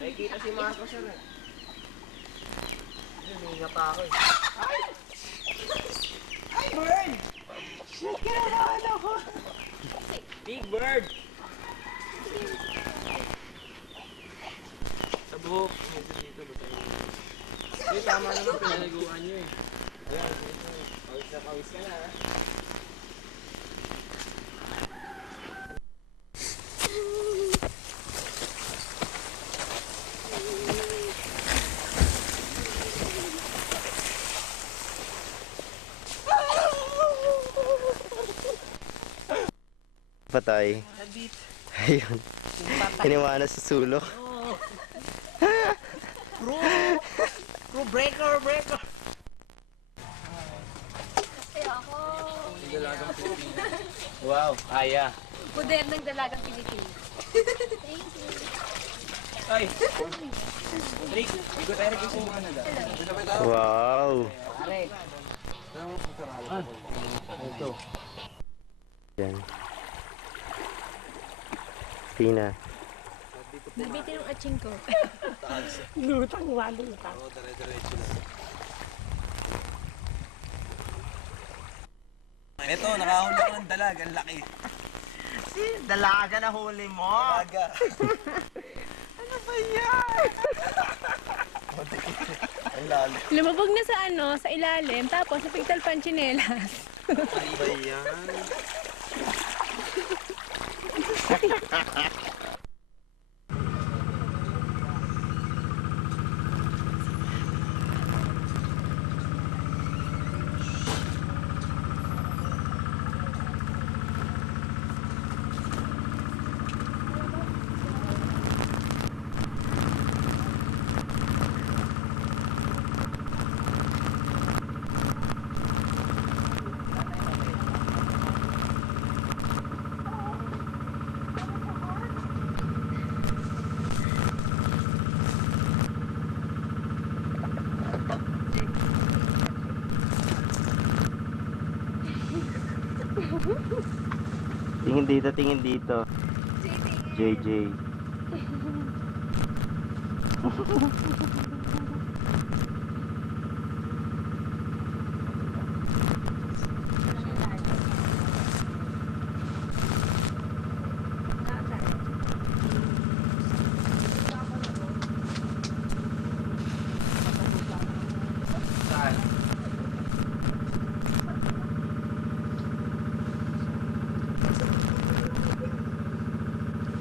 Nakikita si Marcos sir eh. Hindi pa ako eh. Big Bird! Sa buhok. Dito ba tayo? Hindi, tama naman pinaliguan nyo eh. Ayan, pawis ka na ha. Patay. Ayun. Iniwanan sa sulok. Bro, breaker! Wow, kaya. Poder ng dalagang Pilipinas. Ay! Trix, ikot tayo rin sa Canada. Wow. Yan. Tina. Nabitin yung aching ko. Lutang, walutang. Ito, nakahuli ko ng dalag. Ang laki. Dalaga na huli mo. Dalaga. Ano ba yan? Ang lalo. Lumabog na sa sa ilalim, tapos napigtal pa ang tsinelas. Ano ba yan? Tingin dito, tingin dito. JJ.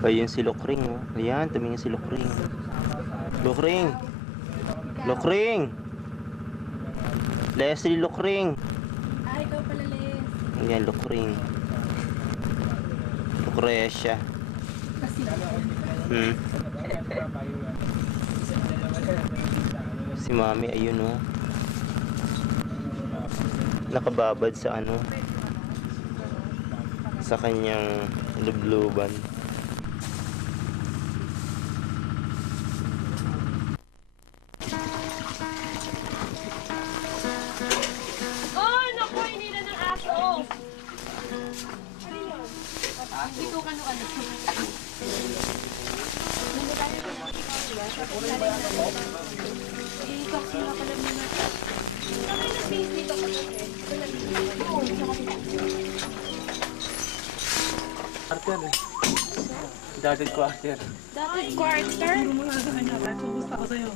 Ayun si Lokring, oh. Ayan, tumingin si Lokring. Lokring! Lokring! Leslie Lokring! Ay, ikaw pala, Les. Ayan, Lokring. Lucrecia. Si Mami, ayun, oh. Nakababad sa ano, sa kanyang lubluban. Oh, naku, inila ng aso. Dito ka no, ano. Arthur eh. Dated ko Arthur. Dapat quarter. Gusto ko sa'yo.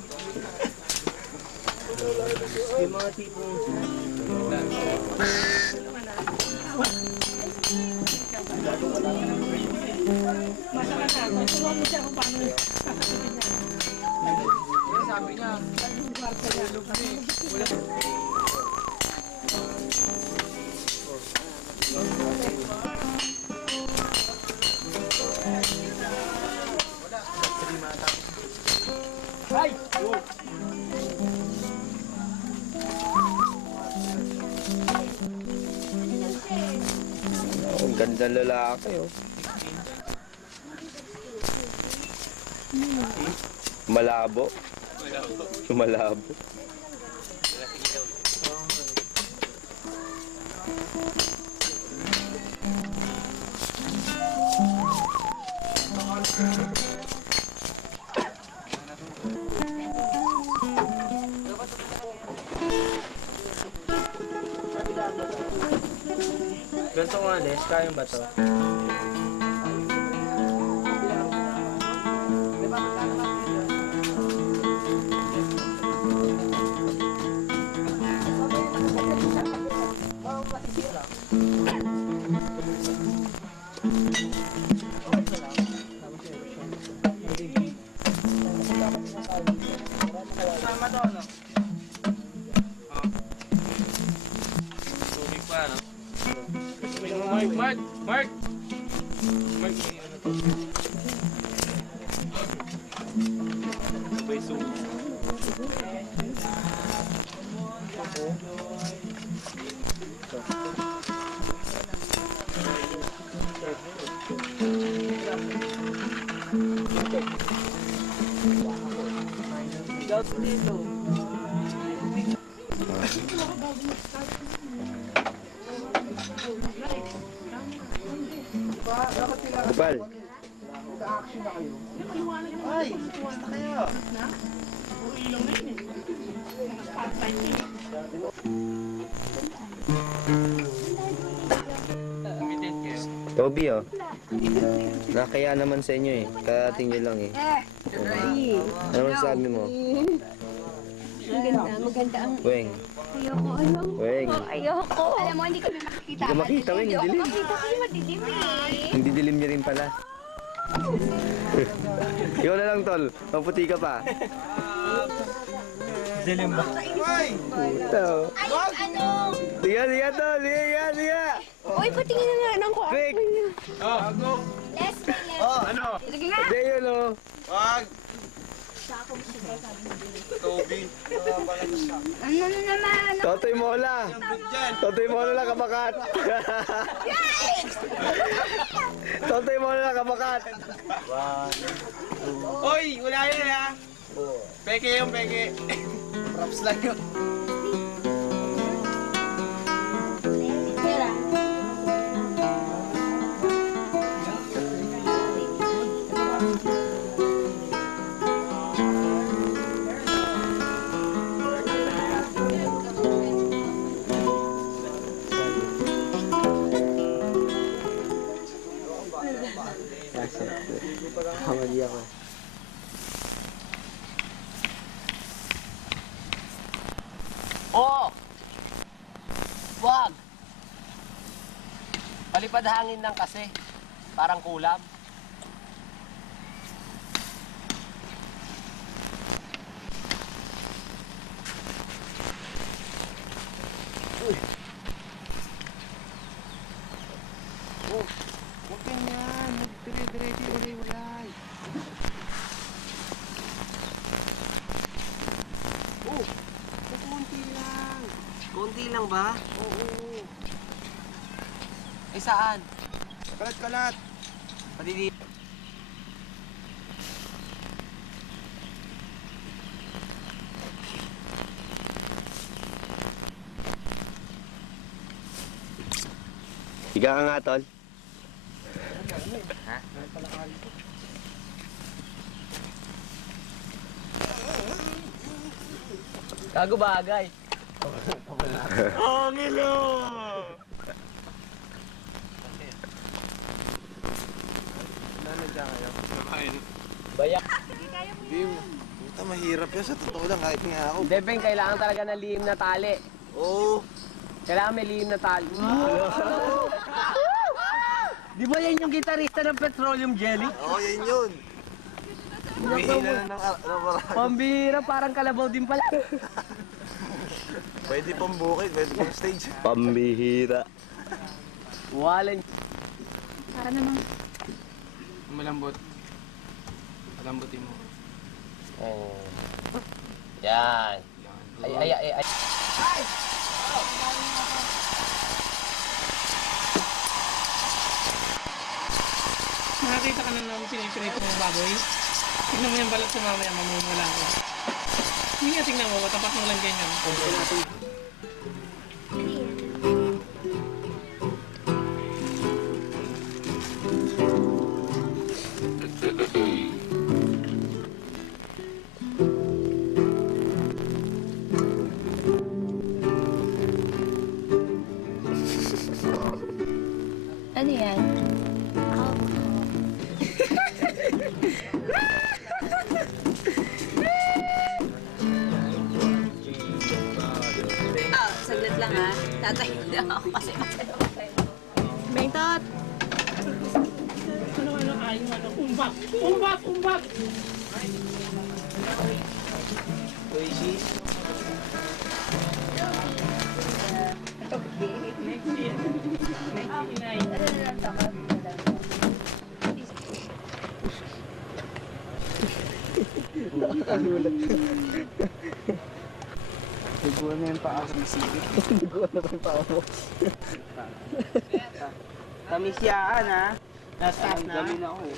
Yung mga tipong... Masaka na. Tulungan mo siya kung paano sasagutin niya. Sabi niya, Ang ganda lalaki, oh. Malabo. Malabo. Ganito nga, Les. Kaya ba to? Tama to, ano? Tubig pa, no? Mark! Mark! Mark! Mark, ano to? Sabay soup. Kupal. Ay, basta kayo. Toby, oh. Nakaya naman sa inyo, eh. Karating nyo lang, eh. Ano masasabi mo? Maganda, maganda ang... Weng. Ayoko, ayoko. Weng. Ayoko. Alam mo, hindi kami makikita. Hindi ka makita, Weng. Hindi ako Dilim. makita kasi madilim eh. Hindi dilim niya rin pala. Ikaw na lang, tol. Maputi ka pa. Dilim ba? Puta, oh. Ay, ano? Siga, siga, tol. Siga, siga. Uy, patingin na nga ng kwarto Rick. niya. Oh, go! Leslie, Oh, Ano? Sige nga. Hindi yun, oh. wag. Toby. Ano na naman? Totoy Mola. Totoy Mola lang kabakat. Totoy Mola lang kabakat. Oy! Wala yun, ha? Peke yung peke. Props lang yun. Tira. Palipad hangin lang kasi. Parang kulam. Huwag ganyan. Dire-diretso walay-walay. Konti lang. Konti lang ba? Oo. Eh saan? Kalat-kalat. Pati Higa ka nga, tol. Gago bagay. Angelo! Bayak. Bim, puta mahirap yan sa totoo lang kahit nga ako. Debeng, kailangan talaga ng lihim na tali. Oo. Kailangan may lihim na tali. Di ba yan yung gitarista ng Petroleum Jelly? Oo, yan yun. Humihina na ng marami. Pambira, parang kalabaw din pala. Pwede pang bukid, pwede pang stage. Pambihira. Walang. Para naman. Malambot. Malambutin mo. Oh. Yan. Ay. Nakakita ka na naman piniprito mong baboy. Tignan mo yung balat sa mamaya, mamumula ko. Hindi nga tignan mo, tapat mo lang ganyan. Ano yan? Saglit lang ha. Tatayo lang ako kasi masaya. Bentot! Ano, umbak! Dugo na yung paa mo. Dugo na yung paa mo. Kamisyaan ha. Na-stop na. Gabi na ako eh.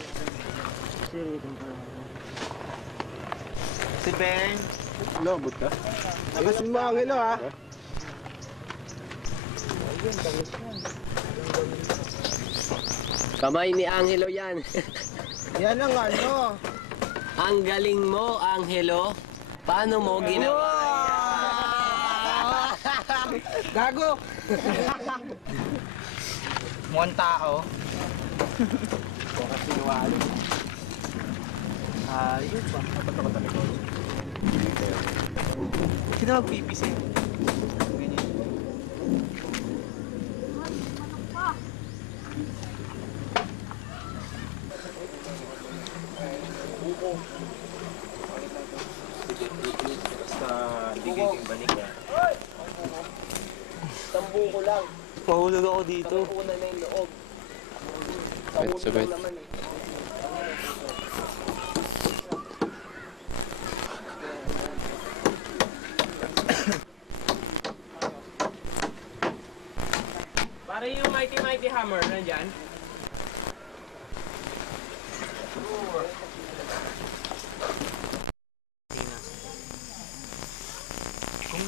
Si Ben. Lobot ka? Nakasin mo ang ilo ha. Kamay ni Angelo yan. Yan ang ano. Ang galing mo, Angelo. Paano mo ginawa? Gago! Mukhang tao. Baka sinuwalo. Ayun pa. Dapat ako talaga. Sino magpipisin? Sambu ko lang. Mahulog ako dito. Una na yung loob. Sabit. Para yung mighty hammer nandyan. Kung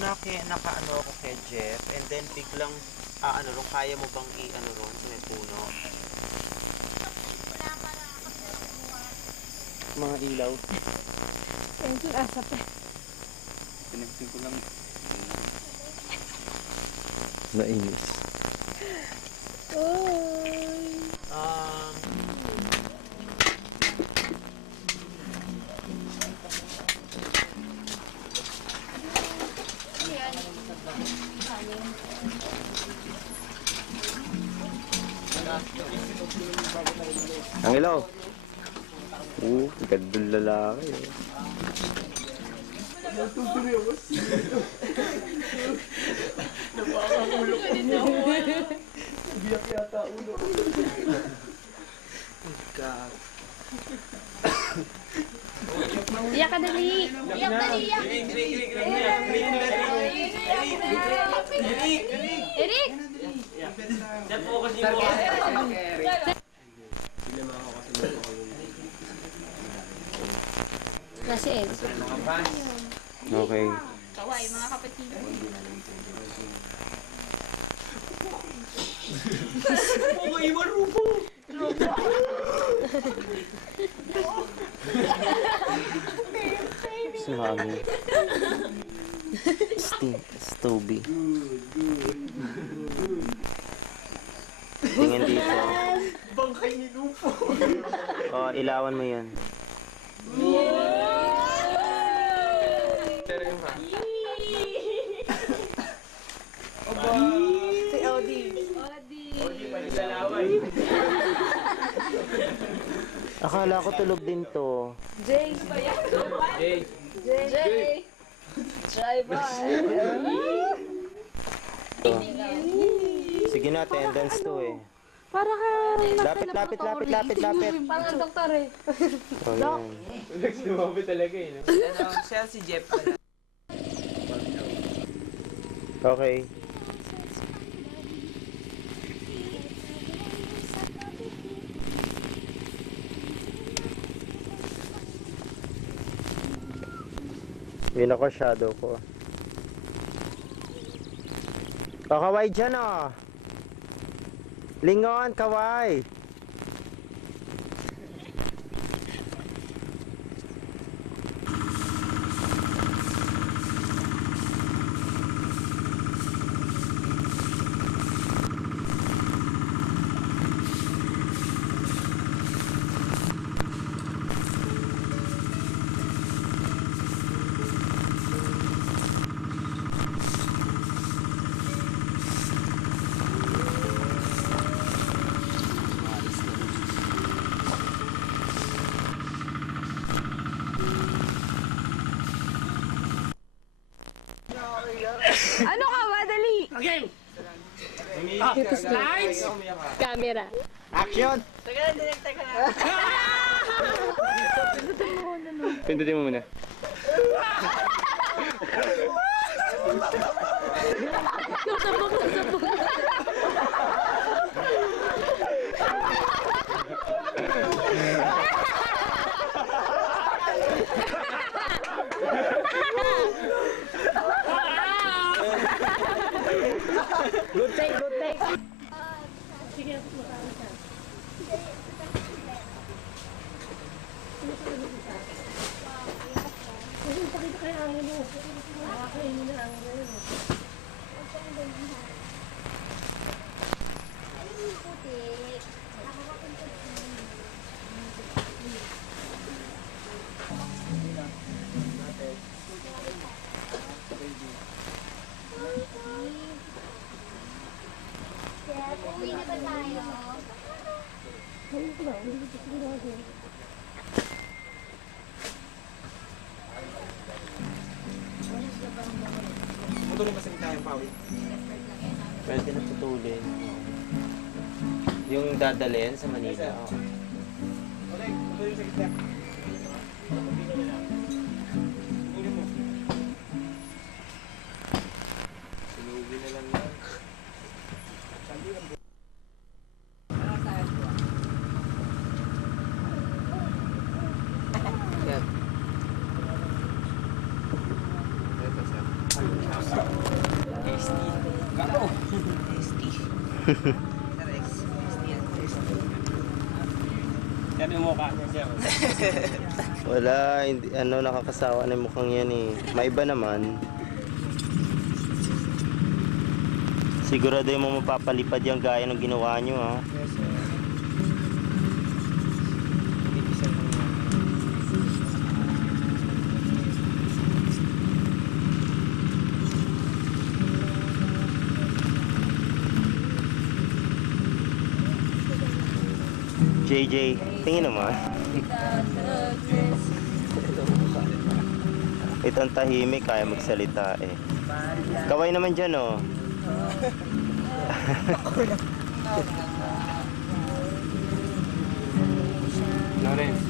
naka-ano ako kay Jeff, and then biglang, kaya mo bang i-ano ron sa may puno? Mga ilaw. Pencil asap eh. Pinagting ko lang. Nainis. Angelo. Gandang lalaki. Biyak yata ulo. Iyak ka dali. Iyak dali, iyak. Eric! Kasi Ed. Okay. Kaway, mga kapatid. Sumami. Stoby. Tingin dito. Bangkay ni Lupo. Oh, ilawan mo yan. Si Odi. Akala ko tulog din to. Jay. Jay. Jay. Try ba? Sige na, attendance to eh. Para ka... Lapit. Parang doktor eh. Oh, yan. Nagsumabi talaga eh. No? Siya si Jeff. Okay. Yun ako, shadow ko. O, kaway dyan o. Lingon, kaway. Ano ka ba? Dali! Okay. Lights. Camera. Action! Pindutin mo muna. Good take. Putulin kasi tayo, Pawi. Pwede na putulin. Yung dadalhin sa Manila. Oh. Putulin sa gitna. Putulin mo. Sinugin na lang yan. Yan yung mukha niya siya. Wala, hindi, nakakasawa na yung mukhang yan eh. Maiba naman. Sigurado yung mo mapapalipad yung gaya ng ginawa nyo ha. JJ, tingin naman. Itong tahimik, kaya magsalita eh. Kaway naman dyan oh. Lawrence.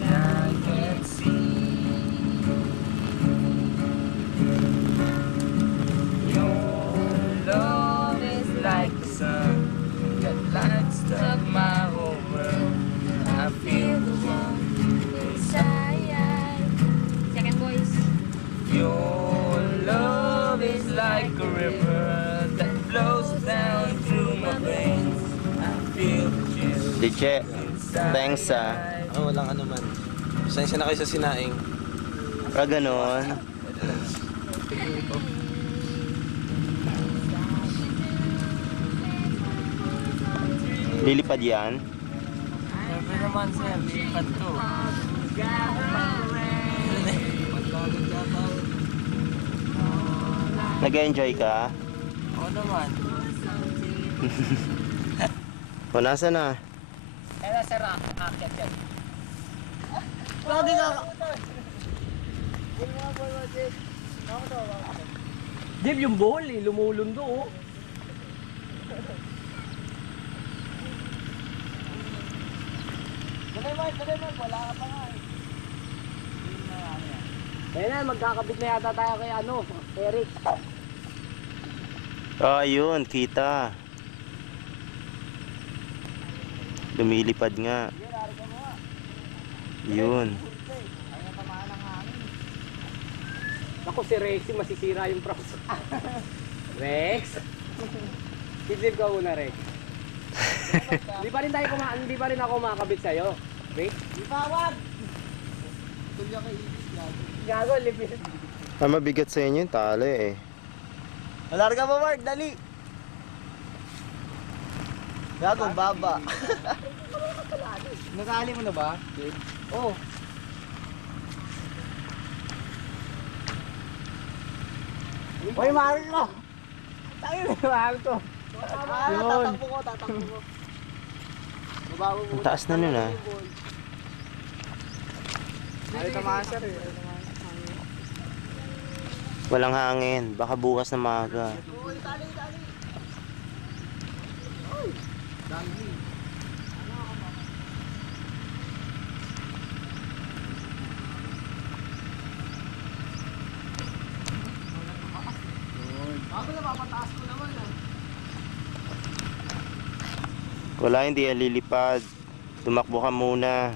Love is like the sun that lights up my whole world. I feel the warmth inside. Second voice. Your love is like a river that flows down through my veins. I feel the chill Diche, thanks ah. Walang ano man. Pasensya na kayo sa sinaing. Ganon. Lilipad yan? Siyempre naman sir, lipat to. Nag-enjoy ka? Oo naman. O, nasa na? Kaya nasa racket yan. Lagi ka. Jib, yung ball eh, lumulundo oh. Wala ka pa nga eh. Kaya na, magkakabit na yata tayo kay ano, Eric. Ah, yun, kita. Lumilipad nga. Yun. Ako si Rexy, masisira yung props. Rex? Sidlip ka una, Rex. Hindi pa rin ako makakabit sa'yo. Rex? Di pa, wag! Gago, lipit. Mabigat sa inyo yung tali eh. Malarga mo, Mark, dali. Gago, baba. Nakali mo na ba? Oh. Hoy, Marlo! Tayo na mahal to. Yun. Tatakbo ko. Babago mo. Ang taas na nun ah. Ay, tamaan sir eh. Walang hangin. Baka bukas na maaga. Wala, hindi yan lilipad. Tumakbo ka muna.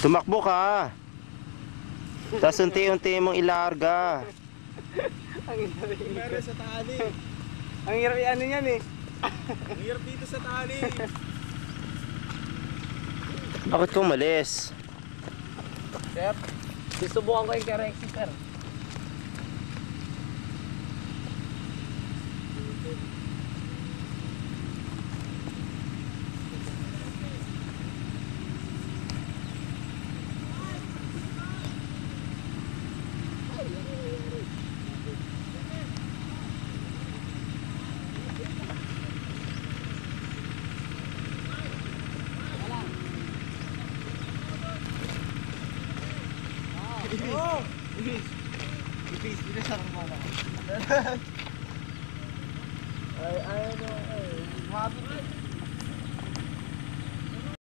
Tumakbo ka. Tapos unti-unti mong ilarga. Meron sa tali. Ang hirap ano yan eh. Ang hirap dito sa tali. Bakit ka umalis? Sir, susubukan ko yung kay Rexy, sir. Ay, ayaw mo eh. Mabit